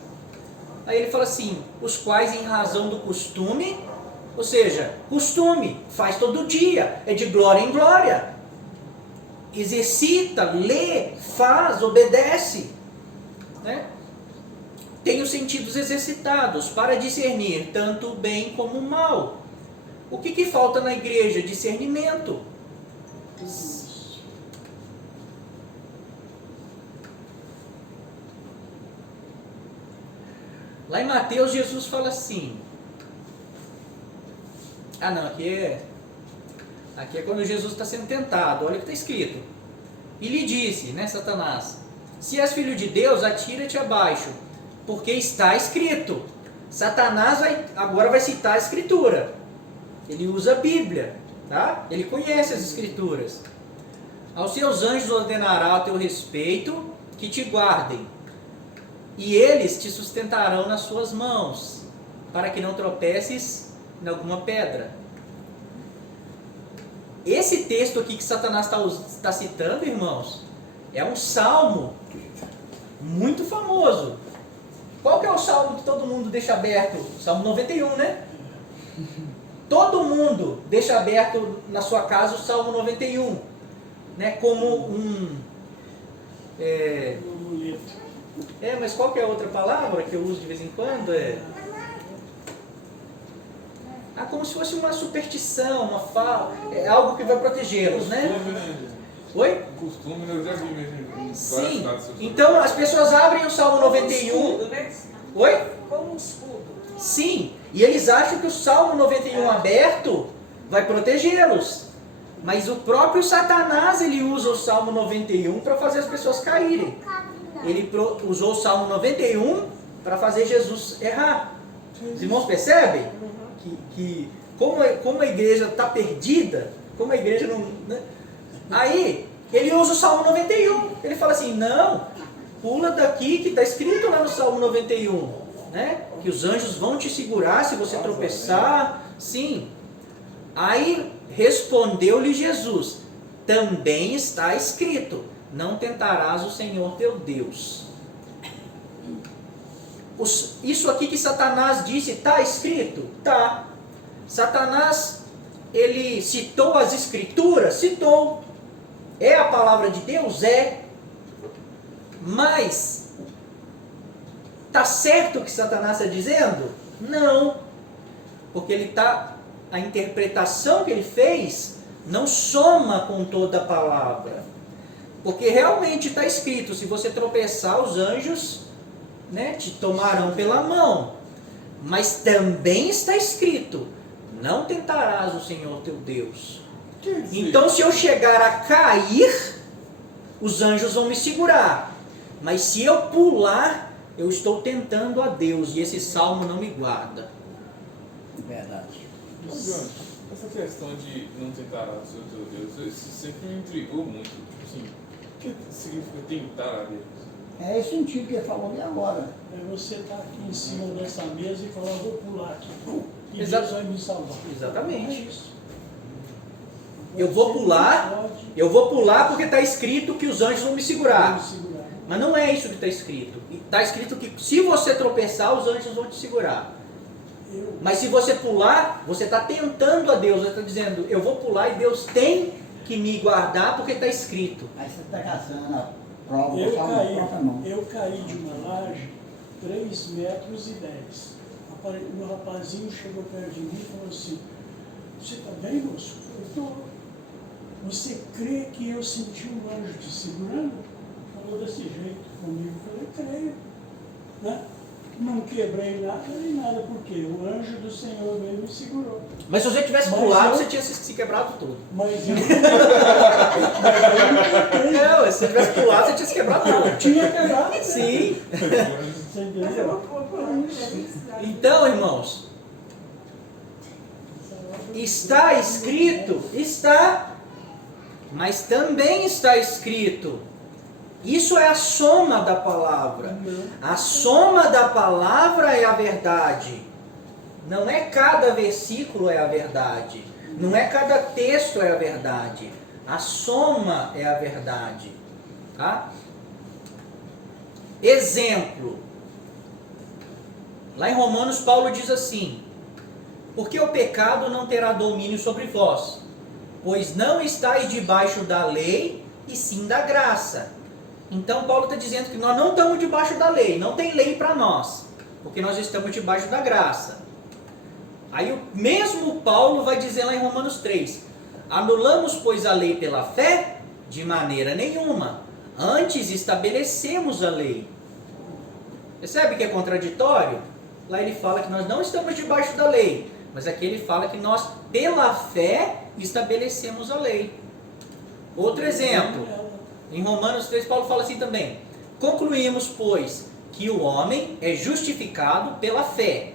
Aí ele fala assim, os quais em razão do costume, ou seja, costume, faz todo dia, é de glória em glória, exercita, lê, faz, obedece, né? Tem os sentidos exercitados para discernir tanto o bem como o mal. O que falta na igreja? Discernimento. Lá em Mateus, Jesus fala assim. Ah não, aqui é quando Jesus está sendo tentado. Olha o que está escrito. E lhe disse, né, Satanás, se és filho de Deus, atira-te abaixo, porque está escrito. Satanás agora vai citar a escritura. Ele usa a Bíblia, tá? Ele conhece as escrituras. Aos seus anjos ordenará a teu respeito que te guardem, e eles te sustentarão nas suas mãos, para que não tropeces em alguma pedra. Esse texto aqui que Satanás está citando, irmãos, é um salmo muito famoso. Qual que é o salmo que todo mundo deixa aberto? Salmo 91, né? Todo mundo deixa aberto na sua casa o Salmo 91, né? Como mas qual que é a outra palavra que eu uso de vez em quando? Como se fosse uma superstição, uma fala, algo que vai protegê-los, né? Oi? Costume, eu já vi mesmo. Sim, então as pessoas abrem o Salmo 91. Como um escudo, né? Oi? Como um escudo. Sim, e eles acham que o Salmo 91 aberto vai protegê-los. Mas o próprio Satanás, ele usa o Salmo 91 para fazer as pessoas caírem. Ele usou o Salmo 91 para fazer Jesus errar. Os irmãos percebem que como a igreja está perdida, como a igreja não... Né? Aí, ele usa o Salmo 91. Ele fala assim, não, pula daqui que está escrito lá no Salmo 91. Né? Que os anjos vão te segurar se você tropeçar. Sim. Aí respondeu-lhe Jesus, também está escrito, não tentarás o Senhor teu Deus. Isso aqui que Satanás disse, está escrito? Tá. Satanás, ele citou as escrituras? Citou. É a palavra de Deus? É. Mas está certo o que Satanás está dizendo? Não. Porque a interpretação que ele fez não soma com toda a palavra. Porque realmente está escrito, se você tropeçar, os anjos, né, te tomarão pela mão. Mas também está escrito, não tentarás o Senhor teu Deus. Então se eu chegar a cair, os anjos vão me segurar. Mas se eu pular, eu estou tentando a Deus e esse salmo não me guarda. Verdade. Essa questão de não tentar o seu Deus, isso sempre me intrigou muito. Tipo assim, o que significa tentar a Deus? É esse sentido que ele falou ali agora. É você estar aqui em cima dessa mesa e falar, vou pular aqui. E Exato. Deus vai me salvar. Exatamente. É isso. Eu vou pular porque está escrito que os anjos vão me segurar. Mas não é isso que está escrito. Está escrito que se você tropeçar, os anjos vão te segurar. Mas se você pular, você está tentando a Deus. Você está dizendo, eu vou pular e Deus tem que me guardar porque está escrito. Aí você está caçando a prova na própria mão. Eu caí de uma laje 3 metros e 10. O rapazinho chegou perto de mim e falou assim, você está bem, moço? Eu estou. Você crê que eu senti um anjo te segurando? Falou desse jeito comigo. Eu falei, creio. Né? Não quebrei nada nem nada, porque o anjo do Senhor mesmo me segurou. Mas se você tivesse Mas pulado, eu- você tinha se quebrado todo. Mas eu não Não, se você tivesse pulado, você tinha se quebrado todo. tinha quebrado. Né? Sim. Você Mas eu entendeu? vou ensinar. Então, irmãos, está escrito, está, mas também está escrito. Isso é a soma da palavra. A soma da palavra é a verdade. Não é cada versículo é a verdade. Não é cada texto é a verdade. A soma é a verdade. Tá? Exemplo. Lá em Romanos, Paulo diz assim: porque o pecado não terá domínio sobre vós, pois não estáis debaixo da lei, e sim da graça. Então Paulo está dizendo que nós não estamos debaixo da lei, não tem lei para nós, porque nós estamos debaixo da graça. Aí o mesmo Paulo vai dizer lá em Romanos 3, anulamos, pois, a lei pela fé? De maneira nenhuma, antes estabelecemos a lei. Percebe que é contraditório? Lá ele fala que nós não estamos debaixo da lei, mas aqui ele fala que nós, pela fé, estabelecemos a lei. Outro exemplo, em Romanos 3, Paulo fala assim também: concluímos, pois, que o homem é justificado pela fé,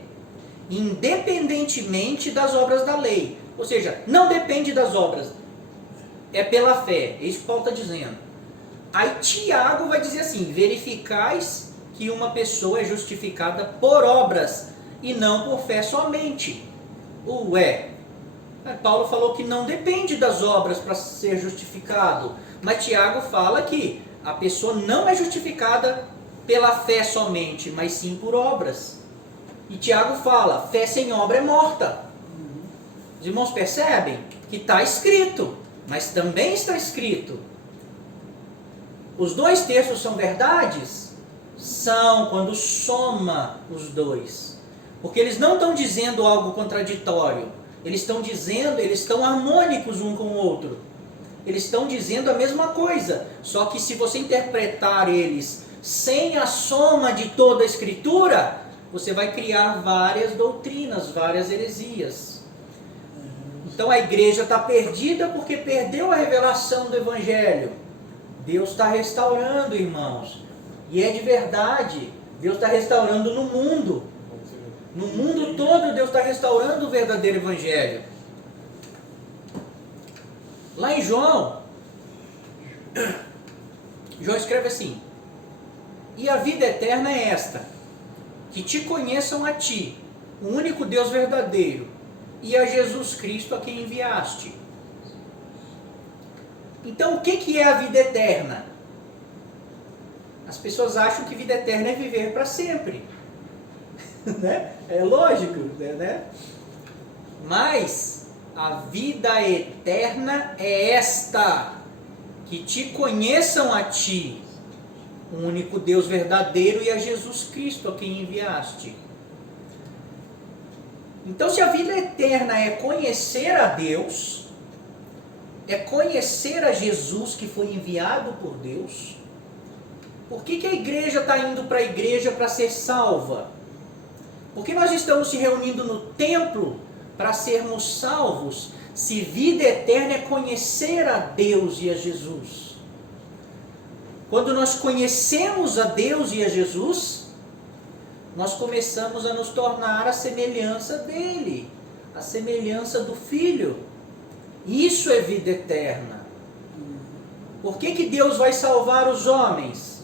independentemente das obras da lei. Ou seja, não depende das obras, é pela fé. É isso que Paulo está dizendo. Aí Tiago vai dizer assim: verificais que uma pessoa é justificada por obras e não por fé somente. Ué, Paulo falou que não depende das obras para ser justificado, mas Tiago fala que a pessoa não é justificada pela fé somente, mas sim por obras. E Tiago fala, fé sem obra é morta. Os irmãos percebem que está escrito, mas também está escrito. Os dois textos são verdades? São, quando soma os dois. Porque eles não estão dizendo algo contraditório. Eles estão harmônicos um com o outro. Eles estão dizendo a mesma coisa. Só que se você interpretar eles sem a soma de toda a Escritura, você vai criar várias doutrinas, várias heresias. Então a igreja está perdida porque perdeu a revelação do Evangelho. Deus está restaurando, irmãos. E é de verdade. Deus está restaurando no mundo. No mundo todo Deus está restaurando o verdadeiro Evangelho. Lá em João escreve assim: e a vida eterna é esta, que te conheçam a ti, o único Deus verdadeiro, e a Jesus Cristo a quem enviaste. Então o que é a vida eterna? As pessoas acham que vida eterna é viver para sempre. Né? É lógico, né? Mas a vida eterna é esta, que te conheçam a ti, o único Deus verdadeiro, e a Jesus Cristo a quem enviaste. Então, se a vida eterna é conhecer a Deus, é conhecer a Jesus que foi enviado por Deus, por que a igreja está indo para a igreja para ser salva? Por que nós estamos se reunindo no templo para sermos salvos, se vida eterna é conhecer a Deus e a Jesus? Quando nós conhecemos a Deus e a Jesus, nós começamos a nos tornar a semelhança dele, a semelhança do Filho. Isso é vida eterna. Por que Deus vai salvar os homens?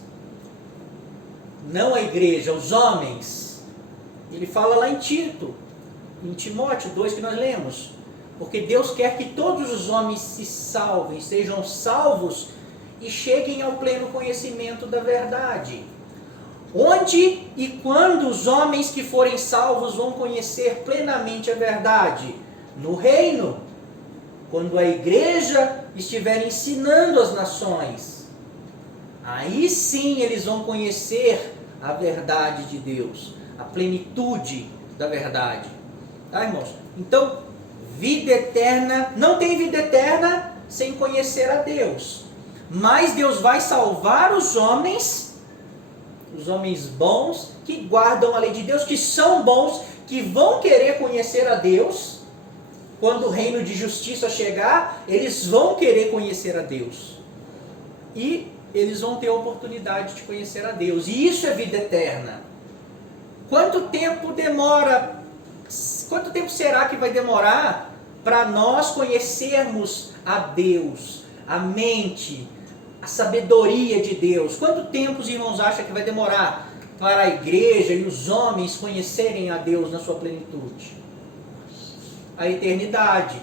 Não a igreja, os homens. Ele fala lá em Tito, em Timóteo 2 que nós lemos, porque Deus quer que todos os homens se salvem, sejam salvos e cheguem ao pleno conhecimento da verdade. Onde e quando os homens que forem salvos vão conhecer plenamente a verdade? No reino, quando a igreja estiver ensinando as nações. Aí sim eles vão conhecer a verdade de Deus, a plenitude da verdade. Tá, irmãos? Então, vida eterna, não tem vida eterna sem conhecer a Deus. Mas Deus vai salvar os homens bons, que guardam a lei de Deus, que são bons, que vão querer conhecer a Deus. Quando o reino de justiça chegar, eles vão querer conhecer a Deus. E eles vão ter a oportunidade de conhecer a Deus. E isso é vida eterna. Quanto tempo demora? Quanto tempo será que vai demorar para nós conhecermos a Deus, a mente, a sabedoria de Deus? Quanto tempo os irmãos acham que vai demorar para a igreja e os homens conhecerem a Deus na sua plenitude? A eternidade.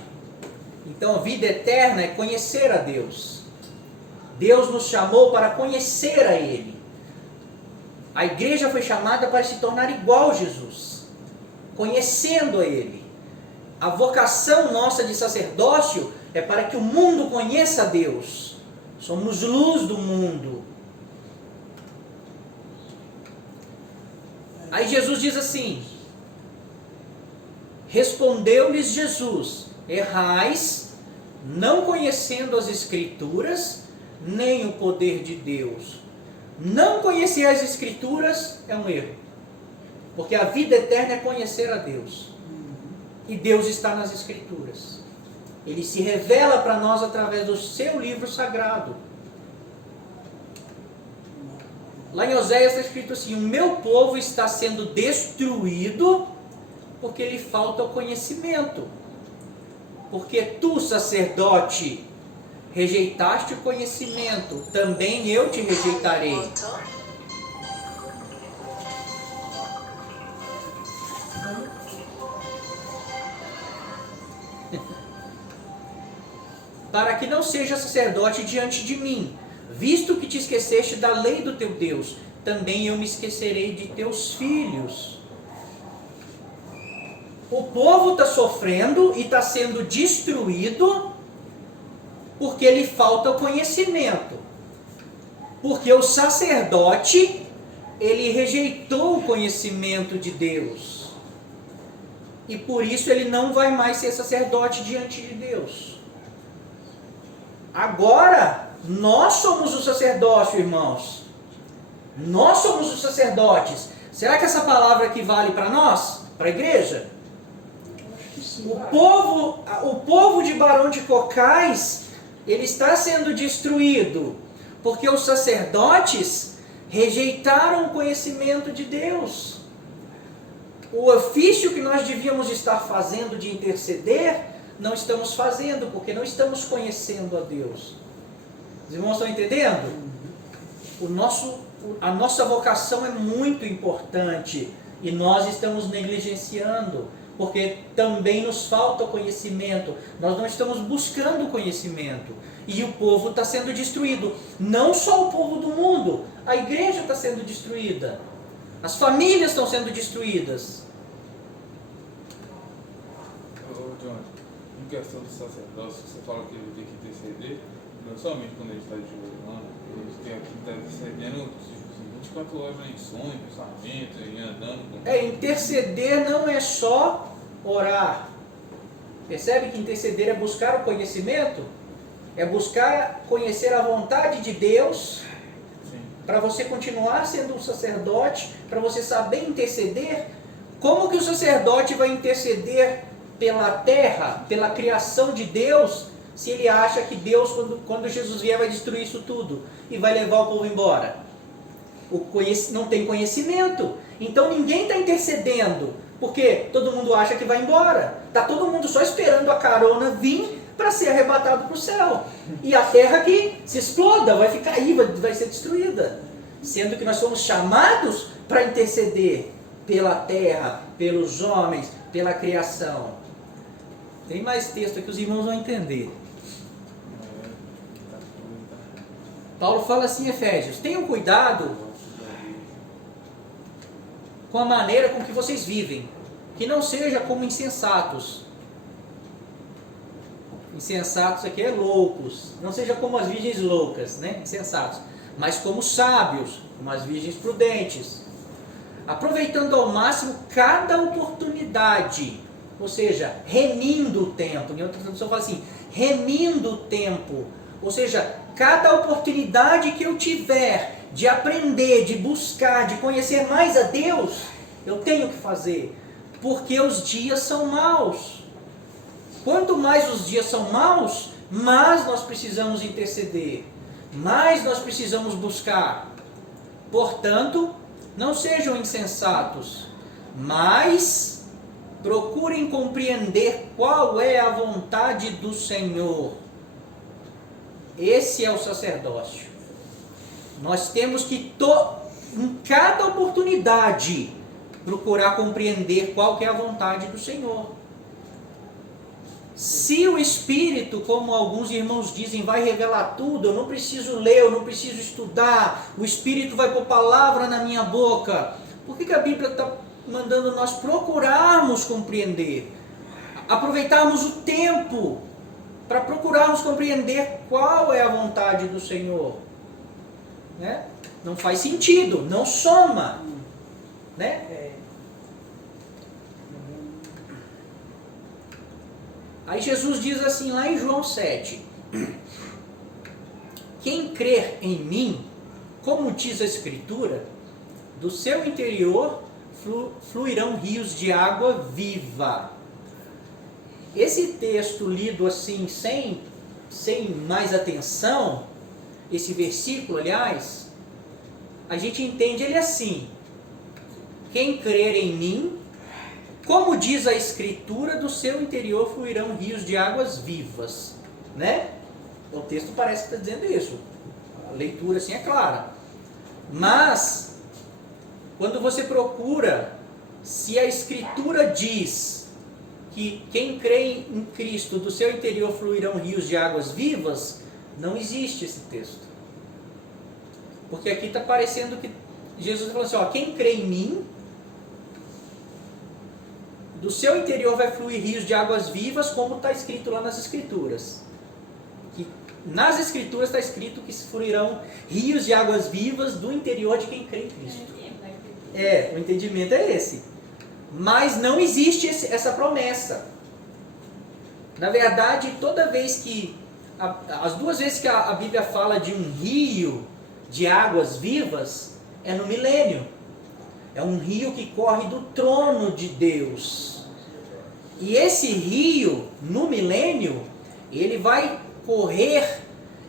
Então, a vida eterna é conhecer a Deus. Deus nos chamou para conhecer a Ele. A igreja foi chamada para se tornar igual a Jesus, conhecendo a Ele. A vocação nossa de sacerdócio é para que o mundo conheça a Deus. Somos luz do mundo. Aí Jesus diz assim: respondeu-lhes Jesus: errais, não conhecendo as Escrituras, nem o poder de Deus. Não conhecer as Escrituras é um erro, porque a vida eterna é conhecer a Deus. E Deus está nas Escrituras. Ele se revela para nós através do seu livro sagrado. Lá em Oséias está escrito assim: o meu povo está sendo destruído porque lhe falta o conhecimento. Porque tu, sacerdote, rejeitaste o conhecimento, também eu te rejeitarei. Para que não seja sacerdote diante de mim, visto que te esqueceste da lei do teu Deus, também eu me esquecerei de teus filhos. O povo está sofrendo e está sendo destruído porque lhe falta o conhecimento. Porque o sacerdote, ele rejeitou o conhecimento de Deus. E por isso ele não vai mais ser sacerdote diante de Deus. Agora, nós somos o sacerdócio, irmãos. Nós somos os sacerdotes. Será que essa palavra aqui vale para nós? Para a igreja? O povo de Barão de Cocais, ele está sendo destruído, porque os sacerdotes rejeitaram o conhecimento de Deus. O ofício que nós devíamos estar fazendo de interceder, não estamos fazendo, porque não estamos conhecendo a Deus. Os irmãos estão entendendo? A nossa vocação é muito importante e nós estamos negligenciando, porque também nos falta conhecimento. Nós não estamos buscando conhecimento. E o povo está sendo destruído. Não só o povo do mundo, a igreja está sendo destruída. As famílias estão sendo destruídas. John, em questão do sacerdócio, você fala que ele tem que interceder, não somente quando ele está de joelho, não. Ele tem que estar intercedendo 24 horas em sonho, pensamento, e andando com... Interceder não é só orar. Percebe que interceder é buscar o conhecimento? É buscar conhecer a vontade de Deus, para você continuar sendo um sacerdote, para você saber interceder. Como que o sacerdote vai interceder pela terra, pela criação de Deus, se ele acha que Deus, quando Jesus vier, vai destruir isso tudo e vai levar o povo embora? Não tem conhecimento. Então ninguém está intercedendo, porque todo mundo acha que vai embora. Está todo mundo só esperando a carona vir para ser arrebatado para o céu. E a terra que se exploda, vai ficar aí, vai ser destruída. Sendo que nós fomos chamados para interceder pela terra, pelos homens, pela criação. Tem mais texto aqui, os irmãos vão entender. Paulo fala assim em Efésios: tenham cuidado com a maneira com que vocês vivem, que não seja como insensatos. Insensatos aqui é loucos. Não seja como as virgens loucas, né? Insensatos. Mas como sábios, como as virgens prudentes, aproveitando ao máximo cada oportunidade, ou seja, remindo o tempo. Em outra tradução fala assim, remindo o tempo, ou seja, cada oportunidade que eu tiver de aprender, de buscar, de conhecer mais a Deus, eu tenho que fazer, porque os dias são maus. Quanto mais os dias são maus, mais nós precisamos interceder, mais nós precisamos buscar. Portanto, não sejam insensatos, mas procurem compreender qual é a vontade do Senhor. Esse é o sacerdócio. Nós temos que, em cada oportunidade, procurar compreender qual que é a vontade do Senhor. Se o Espírito, como alguns irmãos dizem, vai revelar tudo, eu não preciso ler, eu não preciso estudar, o Espírito vai pôr palavra na minha boca, por que a Bíblia está mandando nós procurarmos compreender? Aproveitarmos o tempo para procurarmos compreender qual é a vontade do Senhor. Né? Não faz sentido, não soma. Né? Aí Jesus diz assim lá em João 7, quem crer em mim, como diz a Escritura, do seu interior fluirão rios de água viva. Esse texto lido assim, sem mais atenção, esse versículo, aliás, a gente entende ele assim, quem crer em mim, como diz a Escritura, do seu interior fluirão rios de águas vivas. Né? O texto parece que está dizendo isso. A leitura assim é clara. Mas, quando você procura, se a Escritura diz que quem crê em Cristo, do seu interior fluirão rios de águas vivas, não existe esse texto. Porque aqui está parecendo que Jesus está falando assim, ó, quem crê em mim, do seu interior vai fluir rios de águas vivas, como está escrito lá nas Escrituras. Que nas Escrituras está escrito que fluirão rios de águas vivas do interior de quem crê em Cristo. O entendimento é esse. Mas não existe essa promessa. Na verdade, toda vez que, as duas vezes que a Bíblia fala de um rio de águas vivas, é no milênio. É um rio que corre do trono de Deus. E esse rio, no milênio, ele vai correr,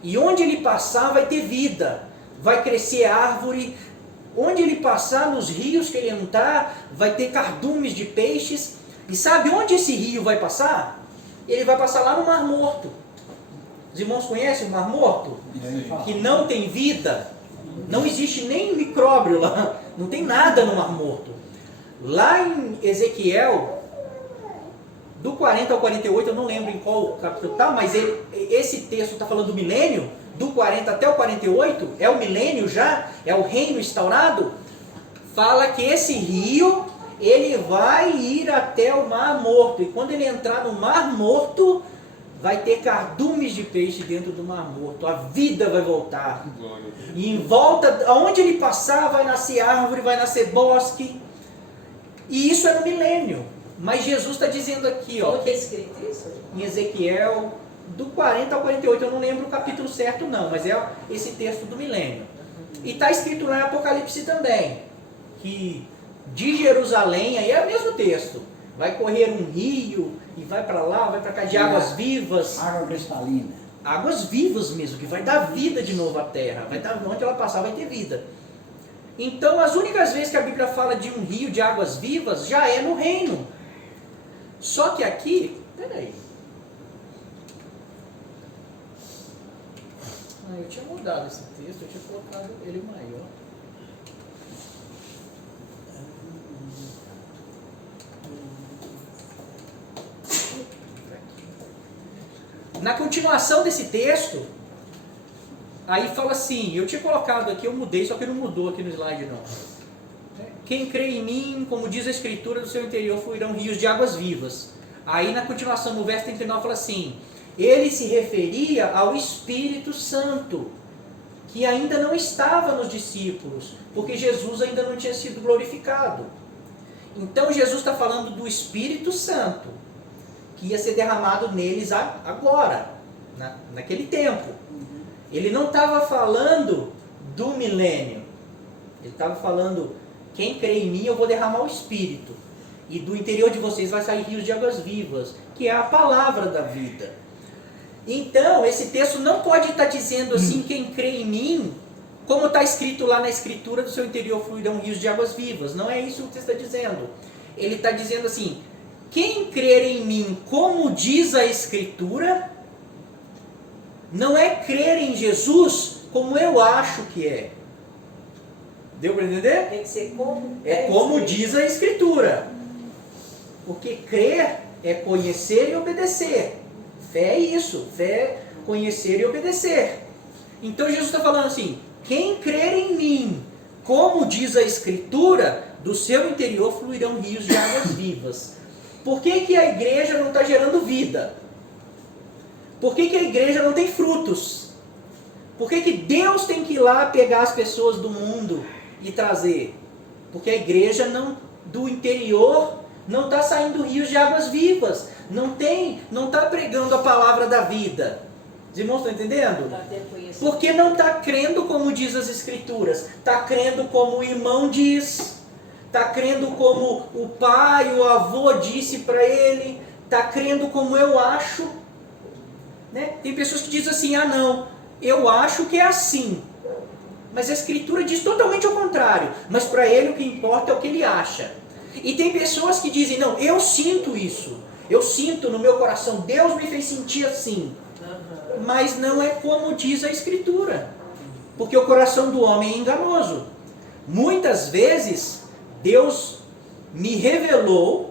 e onde ele passar vai ter vida, vai crescer árvore, onde ele passar, nos rios que ele entrar, vai ter cardumes de peixes. E sabe onde esse rio vai passar? Ele vai passar lá no Mar Morto. Os irmãos conhecem o Mar Morto? Que não tem vida, não existe nem micróbio lá, não tem nada no Mar Morto. Lá em Ezequiel, do 40 ao 48, eu não lembro em qual capítulo está, mas esse texto está falando do milênio, do 40 até o 48, é o milênio já, é o reino instaurado, fala que esse rio, ele vai ir até o Mar Morto, e quando ele entrar no Mar Morto, vai ter cardumes de peixe dentro do Mar Morto, a vida vai voltar, e em volta, aonde ele passar, vai nascer árvore, vai nascer bosque, e isso é no milênio. Mas Jesus está dizendo aqui, ó, Onde é escrito isso? em Ezequiel, do 40 ao 48, eu não lembro o capítulo certo não, mas é esse texto do milênio. E está escrito lá em Apocalipse também, que de Jerusalém, aí é o mesmo texto, vai correr um rio, e vai para lá, vai para cá, de águas vivas. Água cristalina. Águas vivas mesmo, que vai dar vida de novo à terra, vai dar, onde ela passar vai ter vida. Então, as únicas vezes que a Bíblia fala de um rio de águas vivas, já é no reino. Só que aqui, peraí. Eu tinha mudado esse texto, eu tinha colocado ele maior. Na continuação desse texto, aí fala assim, eu tinha colocado aqui, eu mudei, só que não mudou aqui no slide não. Quem crê em mim, como diz a Escritura, do seu interior fluirão rios de águas vivas. Aí na continuação, no verso 39, fala assim, ele se referia ao Espírito Santo, que ainda não estava nos discípulos, porque Jesus ainda não tinha sido glorificado. Então Jesus está falando do Espírito Santo, que ia ser derramado neles agora, naquele tempo. Ele não estava falando do milênio. Ele estava falando, quem crê em mim eu vou derramar o Espírito. E do interior de vocês vai sair rios de águas vivas, que é a palavra da vida. Então, esse texto não pode estar dizendo assim, quem crê em mim, como está escrito lá na escritura, do seu interior fluirão rios de águas vivas. Não é isso que você está dizendo. Ele está dizendo assim, quem crer em mim, como diz a escritura, não é crer em Jesus como eu acho que é. Deu para entender? Tem que ser como É como diz a escritura. Porque crer é conhecer e obedecer. Fé é isso. Fé é conhecer e obedecer. Então Jesus está falando assim, quem crer em mim, como diz a escritura, do seu interior fluirão rios de águas vivas. Por que a igreja não está gerando vida? Por que a igreja não tem frutos? Por que Deus tem que ir lá pegar as pessoas do mundo e trazer? Porque a igreja do interior não está saindo rios de águas vivas. Não está pregando a palavra da vida. Os irmãos estão entendendo? Porque não está crendo como diz as escrituras. Está crendo como o irmão diz. Está crendo como o pai, o avô disse para ele. Está crendo como eu acho. Né? Tem pessoas que dizem assim, não, eu acho que é assim. Mas a escritura diz totalmente ao contrário. Mas para ele o que importa é o que ele acha. E tem pessoas que dizem, não, eu sinto isso. Eu sinto no meu coração, Deus me fez sentir assim. Mas não é como diz a escritura. Porque o coração do homem é enganoso. Muitas vezes, Deus me revelou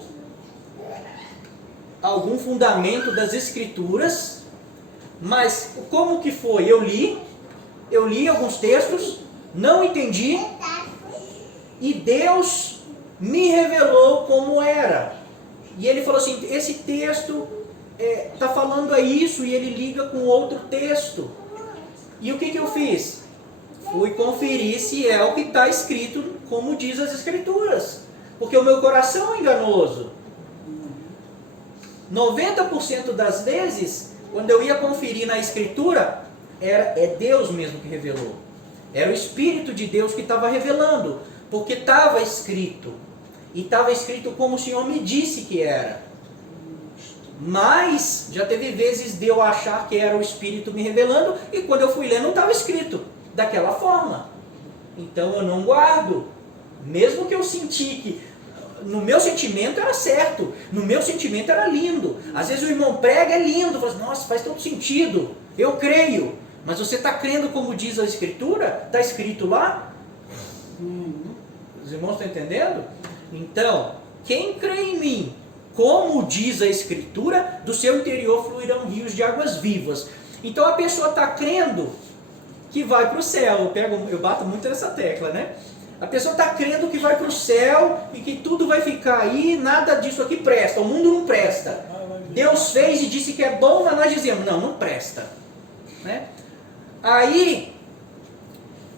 algum fundamento das escrituras, mas como que foi? Eu li alguns textos, não entendi, e Deus me revelou como era. E ele falou assim, esse texto está falando a isso, e ele liga com outro texto. E o que eu fiz? Fui conferir se é o que está escrito, como diz as escrituras. Porque o meu coração é enganoso. 90% das vezes, quando eu ia conferir na escritura, é Deus mesmo que revelou. Era o Espírito de Deus que estava revelando. Porque estava escrito. E estava escrito como o Senhor me disse que era. Mas já teve vezes de eu achar que era o Espírito me revelando, e quando eu fui ler não estava escrito daquela forma. Então eu não guardo. Mesmo que eu senti que no meu sentimento era certo, no meu sentimento era lindo. Às vezes o irmão prega, é lindo, fala assim, nossa, faz todo sentido, eu creio. Mas você está crendo como diz a Escritura? Está escrito lá? Os irmãos estão entendendo? Então, quem crê em mim, como diz a Escritura, do seu interior fluirão rios de águas vivas. Então a pessoa está crendo que vai para o céu. Eu bato muito nessa tecla, né? A pessoa está crendo que vai para o céu e que tudo vai ficar aí, nada disso aqui presta, o mundo não presta. Deus fez e disse que é bom, mas nós dizemos, não presta. Né? Aí,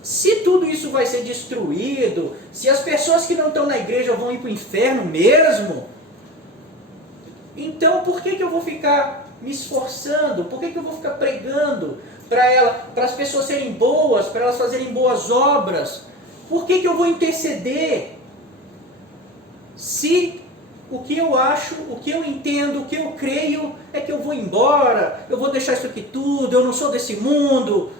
se tudo isso vai ser destruído, se as pessoas que não estão na igreja vão ir para o inferno mesmo, então por que eu vou ficar me esforçando? Por que eu vou ficar pregando para as pessoas serem boas, para elas fazerem boas obras? Por que eu vou interceder? Se o que eu acho, o que eu entendo, o que eu creio é que eu vou embora, eu vou deixar isso aqui tudo, eu não sou desse mundo.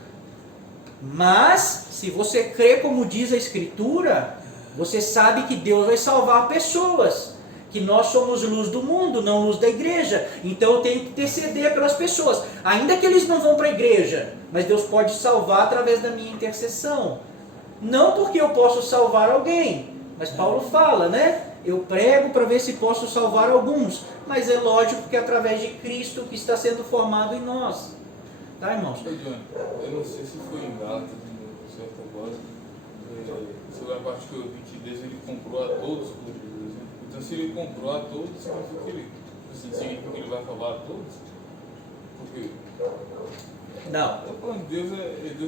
Mas, se você crê como diz a Escritura, você sabe que Deus vai salvar pessoas. Que nós somos luz do mundo, não luz da igreja. Então eu tenho que interceder pelas pessoas. Ainda que eles não vão para a igreja, mas Deus pode salvar através da minha intercessão. Não porque eu posso salvar alguém, mas Paulo fala, né? Eu prego para ver se posso salvar alguns. Mas é lógico que é através de Cristo que está sendo formado em nós. Tá, irmãos? Eu não sei se foi em Gálatas, no certo agora, sobre a parte que eu vi que Deus ele comprou a todos por Jesus. Né? Então se ele comprou a todos, significa que ele vai salvar a todos? Porque Não. eu tô falando, Deus é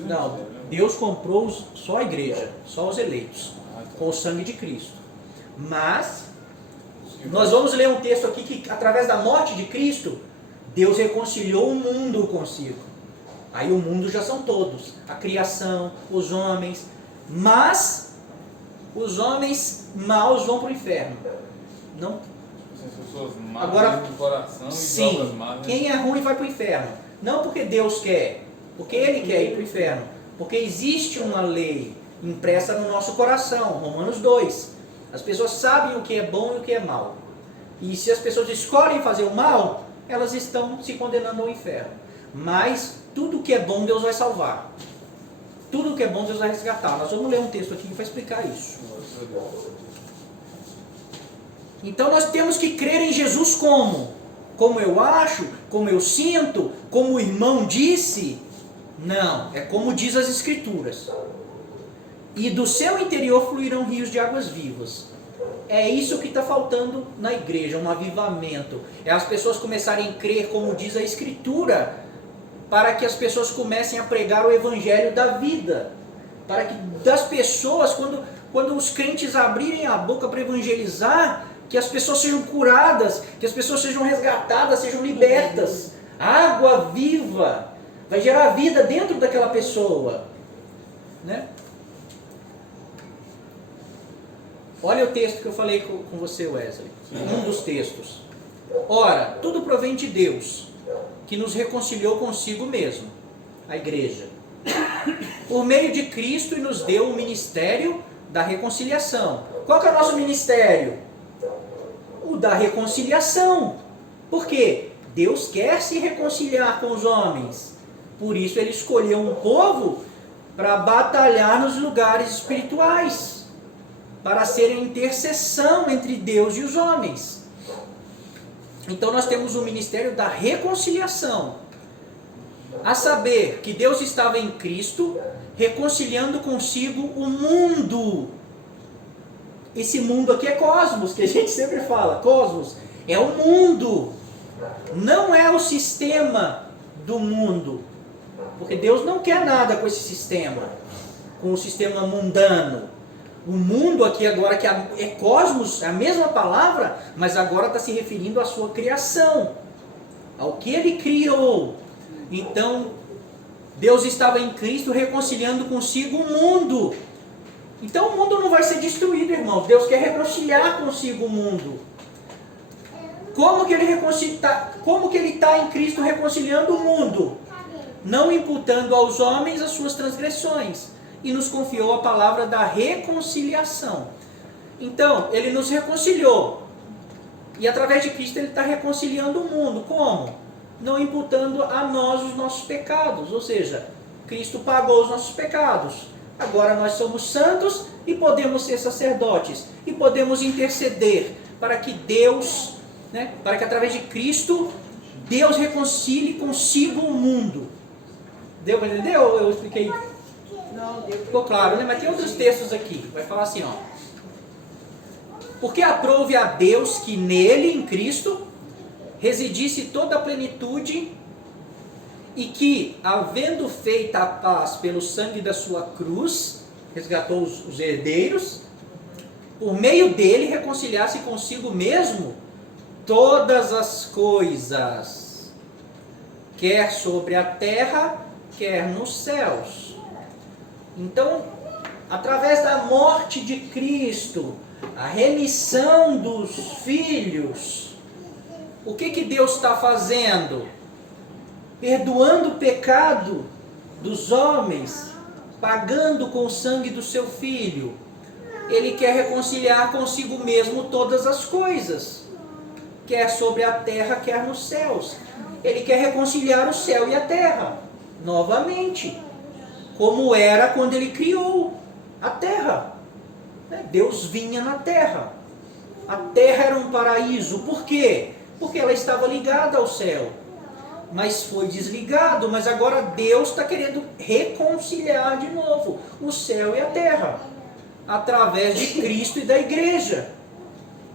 Não, mistério, né? Deus comprou só a igreja, só os eleitos, Ah, tá. com o sangue de Cristo. Mas, Os que nós vamos ler um texto aqui que, através da morte de Cristo, Deus reconciliou o mundo consigo. Aí o mundo já são todos, a criação, os homens. Mas, os homens maus vão para o inferno. Não, As pessoas más Agora, do coração e obras sim, más, né? quem é ruim vai para o inferno. Não porque Deus quer, porque Ele quer ir para o inferno. Porque existe uma lei impressa no nosso coração, Romanos 2. As pessoas sabem o que é bom e o que é mal. E se as pessoas escolhem fazer o mal, elas estão se condenando ao inferno. Mas tudo que é bom Deus vai salvar. Tudo que é bom Deus vai resgatar. Nós vamos ler um texto aqui que vai explicar isso. Graças a Deus. Então nós temos que crer em Jesus como? Como eu acho? Como eu sinto? Como o irmão disse? Não, é como diz as Escrituras. E do seu interior fluirão rios de águas vivas. É isso que está faltando na igreja, um avivamento. É as pessoas começarem a crer como diz a Escritura, para que as pessoas comecem a pregar o evangelho da vida. Para que das pessoas, quando os crentes abrirem a boca para evangelizar, que as pessoas sejam curadas, que as pessoas sejam resgatadas, sejam libertas. Água viva vai gerar vida dentro daquela pessoa, né? Olha o texto que eu falei com você, Wesley. Um dos textos. Ora, tudo provém de Deus, que nos reconciliou consigo mesmo, a igreja, por meio de Cristo, e nos deu o ministério da reconciliação. Qual que é o nosso ministério? O da reconciliação. Por quê? Deus quer se reconciliar com os homens. Por isso Ele escolheu um povo para batalhar nos lugares espirituais, para ser a intercessão entre Deus e os homens. Então nós temos o ministério da reconciliação. A saber, que Deus estava em Cristo, reconciliando consigo o mundo. Esse mundo aqui é cosmos, que a gente sempre fala. Cosmos é o mundo. Não é o sistema do mundo. Porque Deus não quer nada com esse sistema. Com o sistema mundano. O mundo aqui agora, que é cosmos, é a mesma palavra, mas agora está se referindo à sua criação. Ao que Ele criou. Então, Deus estava em Cristo reconciliando consigo o mundo. Então o mundo não vai ser destruído, irmãos. Deus quer reconciliar consigo o mundo. Como que Ele está em Cristo reconciliando o mundo? Não imputando aos homens as suas transgressões. E nos confiou a palavra da reconciliação. Então, Ele nos reconciliou. E através de Cristo Ele está reconciliando o mundo. Como? Não imputando a nós os nossos pecados. Ou seja, Cristo pagou os nossos pecados. Agora nós somos santos e podemos ser sacerdotes. E podemos interceder para que Deus, para que através de Cristo, Deus reconcilie consigo o mundo. Deu para entender? Eu expliquei? Não, deu. Ficou claro, né? Mas tem outros textos aqui. Vai falar assim, ó. Porque aprove a Deus que nele, em Cristo, residisse toda a plenitude, e que, havendo feito a paz pelo sangue da sua cruz, resgatou os herdeiros, por meio dele reconciliasse consigo mesmo todas as coisas, quer sobre a terra, quer nos céus. Então, através da morte de Cristo, a remissão dos filhos, o que Deus está fazendo? Perdoando o pecado dos homens, pagando com o sangue do seu Filho. Ele quer reconciliar consigo mesmo todas as coisas, quer sobre a terra, quer nos céus. Ele quer reconciliar o céu e a terra, novamente, como era quando Ele criou a terra. Deus vinha na terra. A terra era um paraíso. Por quê? Porque ela estava ligada ao céu. Mas foi desligado. Mas agora Deus está querendo reconciliar de novo o céu e a terra, através de Cristo e da igreja.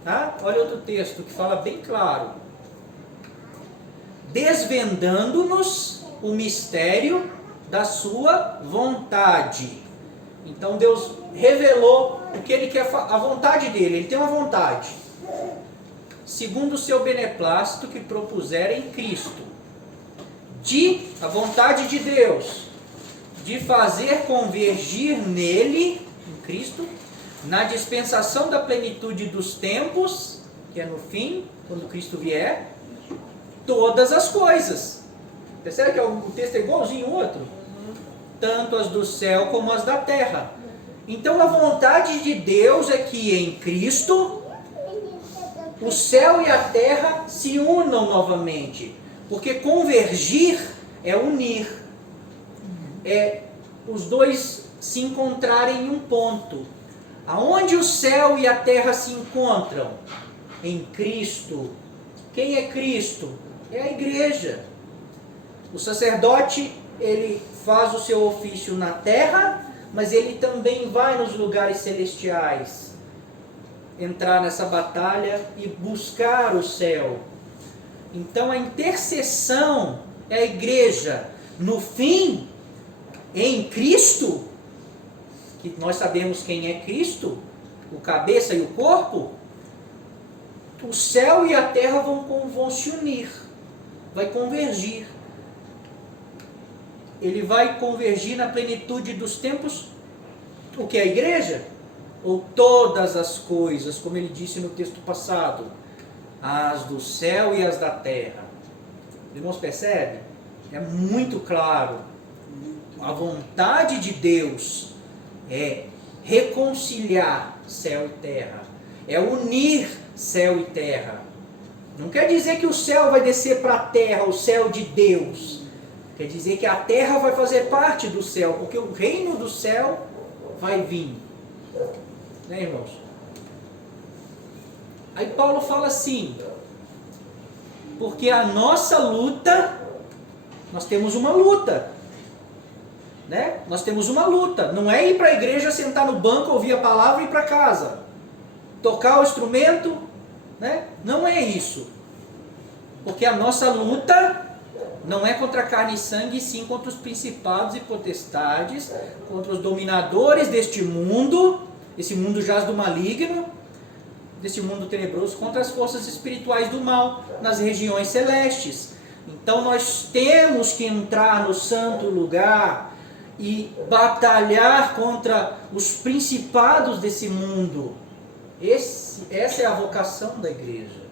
Tá? Olha outro texto que fala bem claro. desvendando-nos o mistério da sua vontade. Então Deus revelou o que Ele quer, a vontade dele. Ele tem uma vontade, segundo o seu beneplácito que propuser em Cristo. A vontade de Deus, de fazer convergir nele, em Cristo, na dispensação da plenitude dos tempos, que é no fim, quando Cristo vier, todas as coisas. Percebe que o texto é igualzinho ao outro? Tanto as do céu como as da terra. Então a vontade de Deus é que em Cristo o céu e a terra se unam novamente. Porque convergir é unir. É os dois se encontrarem em um ponto. Aonde o céu e a terra se encontram? Em Cristo. Quem é Cristo? É a igreja. O sacerdote, ele faz o seu ofício na terra, mas ele também vai nos lugares celestiais, entrar nessa batalha e buscar o céu. Então a intercessão é a igreja. No fim, em Cristo, que nós sabemos quem é Cristo, o cabeça e o corpo, o céu e a terra vão se unir, vai convergir. Ele vai convergir na plenitude dos tempos, o que é a igreja? Ou todas as coisas, como ele disse no texto passado, as do céu e as da terra. Os irmãos percebem? É muito claro. A vontade de Deus é reconciliar céu e terra, é unir céu e terra. Não quer dizer que o céu vai descer para a terra, o céu de Deus. Quer dizer que a terra vai fazer parte do céu, porque o reino do céu vai vir. Né, irmãos? Aí Paulo fala assim, porque a nossa luta, nós temos uma luta. Né? Nós temos uma luta. Não é ir para a igreja, sentar no banco, ouvir a palavra e ir para casa. Tocar o instrumento. Né? Não é isso. Porque a nossa luta não é contra carne e sangue, sim contra os principados e potestades, contra os dominadores deste mundo. Esse mundo jaz do maligno, deste mundo tenebroso, contra as forças espirituais do mal nas regiões celestes. Então nós temos que entrar no santo lugar e batalhar contra os principados desse mundo. Essa é a vocação da igreja.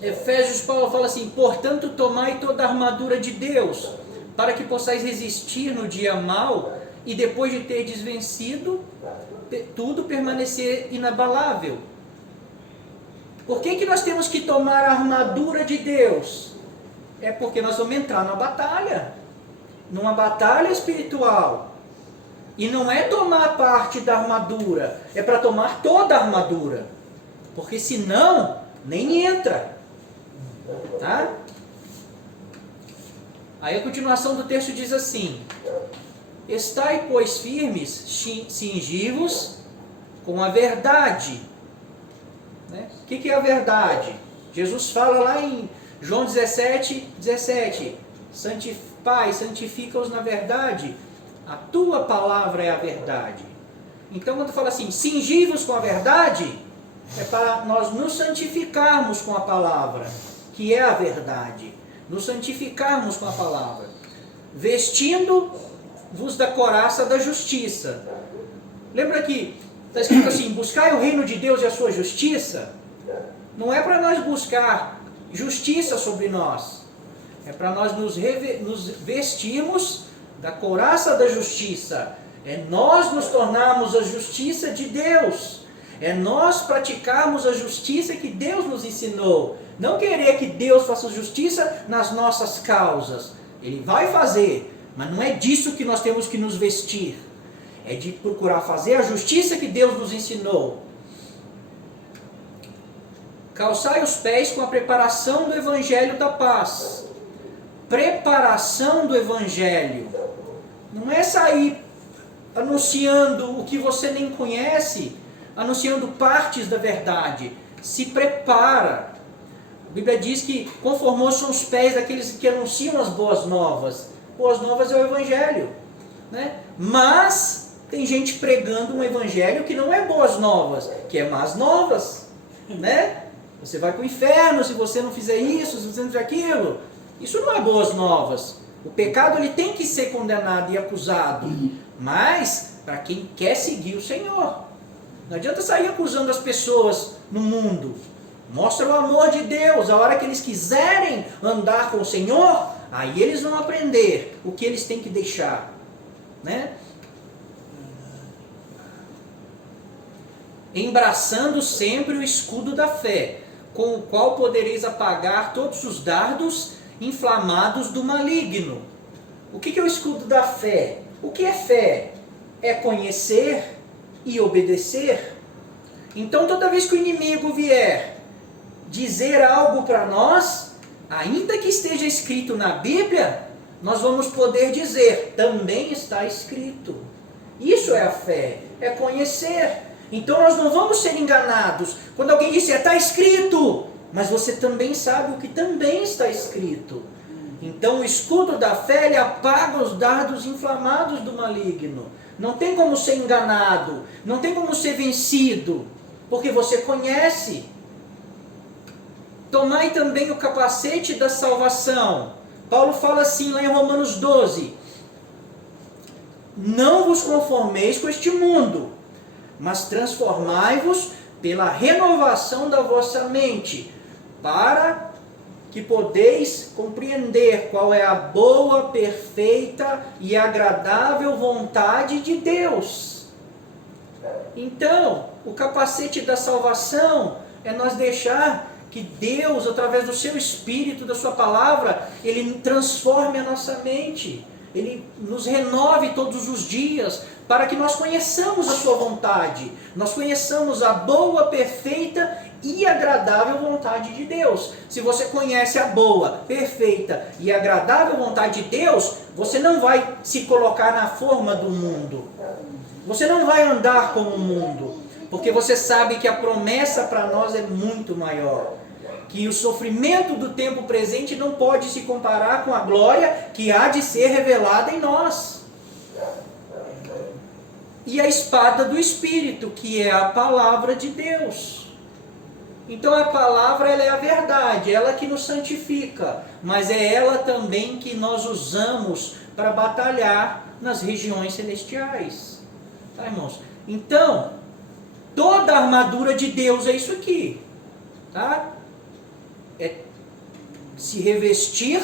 Efésios, Paulo fala assim, portanto tomai toda a armadura de Deus, para que possais resistir no dia mau, e depois de terdes vencido tudo, permanecer inabalável. Por que nós temos que tomar a armadura de Deus? É porque nós vamos entrar na batalha, numa batalha espiritual. E não é tomar parte da armadura, é para tomar toda a armadura. Porque senão, nem entra. Tá? Aí a continuação do texto diz assim, estai, pois, firmes, cingi-vos com a verdade. Né? O que é a verdade? Jesus fala lá em João 17, Pai, santifica-os na verdade, a tua palavra é a verdade. Então quando fala assim, cingi-vos com a verdade, é para nós nos santificarmos com a palavra, que é a verdade. Nos santificarmos com a palavra. Vestindo-vos da couraça da justiça. Lembra que está escrito assim, buscai o reino de Deus e a sua justiça? Não é para nós buscar justiça sobre nós. É para nós nos vestirmos da couraça da justiça. É nós nos tornarmos a justiça de Deus. É nós praticarmos a justiça que Deus nos ensinou. Não querer que Deus faça justiça nas nossas causas. Ele vai fazer, mas não é disso que nós temos que nos vestir. É de procurar fazer a justiça que Deus nos ensinou. Calçai os pés com a preparação do Evangelho da paz. Preparação do Evangelho. Não é sair anunciando o que você nem conhece, anunciando partes da verdade. se prepara. A Bíblia diz que conformosos são os pés daqueles que anunciam as boas novas. Boas novas é o Evangelho, né? Mas tem gente pregando um Evangelho que não é boas novas, que é más novas, né? Você vai para o inferno se você não fizer isso, se você não fizer aquilo. Isso não é boas novas. O pecado ele tem que ser condenado e acusado, mas para quem quer seguir o Senhor. Não adianta sair acusando as pessoas no mundo. Mostra o amor de Deus. A hora que eles quiserem andar com o Senhor, aí eles vão aprender o que eles têm que deixar, né? Embraçando sempre o escudo da fé, com o qual podereis apagar todos os dardos inflamados do maligno. O que é o escudo da fé? O que é fé? É conhecer e obedecer. Então toda vez que o inimigo vier dizer algo para nós, ainda que esteja escrito na Bíblia, nós vamos poder dizer, também está escrito. Isso é a fé, é conhecer. Então nós não vamos ser enganados. Quando alguém disser, está escrito, mas você também sabe o que também está escrito. Então o escudo da fé, ele apaga os dardos inflamados do maligno. Não tem como ser enganado, não tem como ser vencido, porque você conhece. Tomai também o capacete da salvação. Paulo fala assim lá em Romanos 12. Não vos conformeis com este mundo, mas transformai-vos pela renovação da vossa mente, para que podeis compreender qual é a boa, perfeita e agradável vontade de Deus. Então, o capacete da salvação é nós deixar que Deus, através do seu Espírito, da sua palavra, Ele transforme a nossa mente, Ele nos renove todos os dias, para que nós conheçamos a sua vontade, nós conheçamos a boa, perfeita e agradável vontade de Deus. Se você conhece a boa, perfeita e agradável vontade de Deus, você não vai se colocar na forma do mundo, você não vai andar como o mundo, porque você sabe que a promessa para nós é muito maior, que o sofrimento do tempo presente não pode se comparar com a glória que há de ser revelada em nós. E a espada do Espírito, que é a palavra de Deus. Então a palavra, ela é a verdade, ela que nos santifica, mas é ela também que nós usamos para batalhar nas regiões celestiais. Tá, irmãos? Então, toda a armadura de Deus é isso aqui. Tá? É se revestir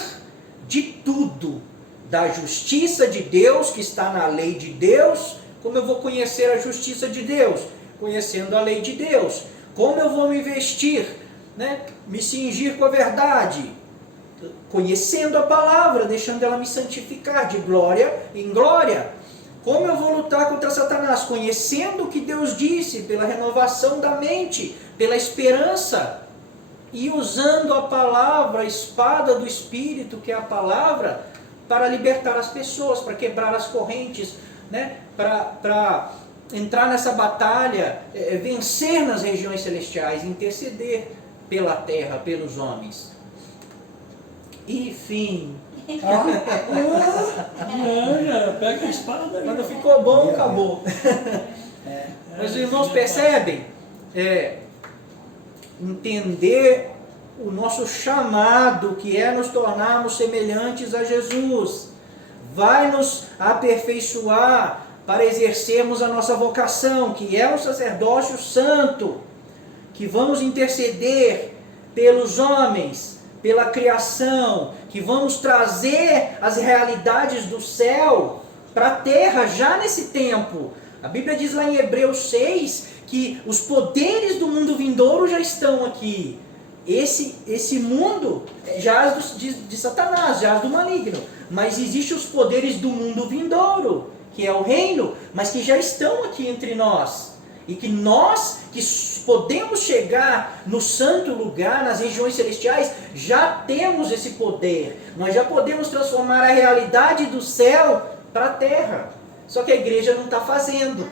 de tudo, da justiça de Deus que está na lei de Deus. Como eu vou conhecer a justiça de Deus? Conhecendo a lei de Deus. Como eu vou me vestir, né? Me cingir com a verdade? Conhecendo a palavra, deixando ela me santificar de glória em glória. Como eu vou lutar contra Satanás? Conhecendo o que Deus disse, pela renovação da mente, pela esperança. E usando a palavra, a espada do Espírito, que é a palavra, para libertar as pessoas, para quebrar as correntes, né? Para entrar nessa batalha, vencer nas regiões celestiais, interceder pela terra, pelos homens. E fim. Pega a espada. Quando ficou bom, acabou. Mas os irmãos percebem? Entender o nosso chamado, que é nos tornarmos semelhantes a Jesus. Vai nos aperfeiçoar para exercermos a nossa vocação, que é o sacerdócio santo, que vamos interceder pelos homens, pela criação, que vamos trazer as realidades do céu para a terra já nesse tempo. A Bíblia diz lá em Hebreus 6 que os poderes do mundo vindouro já estão aqui. Esse mundo jaz de Satanás, jaz do maligno. Mas existem os poderes do mundo vindouro, que é o reino, mas que já estão aqui entre nós. E que nós, que podemos chegar no santo lugar, nas regiões celestiais, já temos esse poder. Nós já podemos transformar a realidade do céu para a terra. Só que a igreja não está fazendo.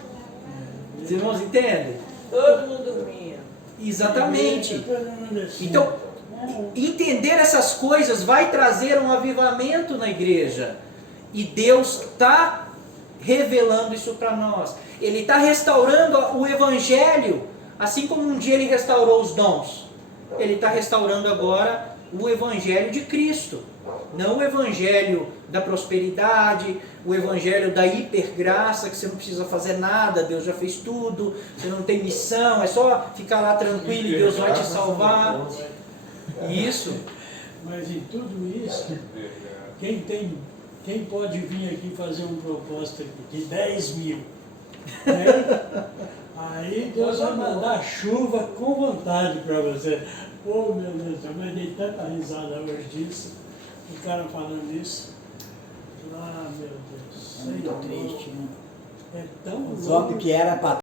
Os irmãos entendem? Todo mundo dormia. Exatamente. Depois não desceu. Então, É, entender essas coisas vai trazer um avivamento na igreja. E Deus está revelando isso para nós. Ele está restaurando o evangelho, assim como um dia ele restaurou os dons. Ele está restaurando agora o evangelho de Cristo. Não o evangelho da prosperidade, o evangelho da hipergraça, que você não precisa fazer nada, Deus já fez tudo, você não tem missão, é só ficar lá tranquilo e Deus vai te salvar. Isso. mas em tudo isso, quem pode vir aqui fazer uma proposta aqui de 10 mil? Né? Aí Deus vai mandar chuva com vontade para você. Oh meu Deus, eu me dei tanta risada hoje disso, o cara falando isso. Ah, meu Deus. É muito triste, né? É tão Só louco. porque era para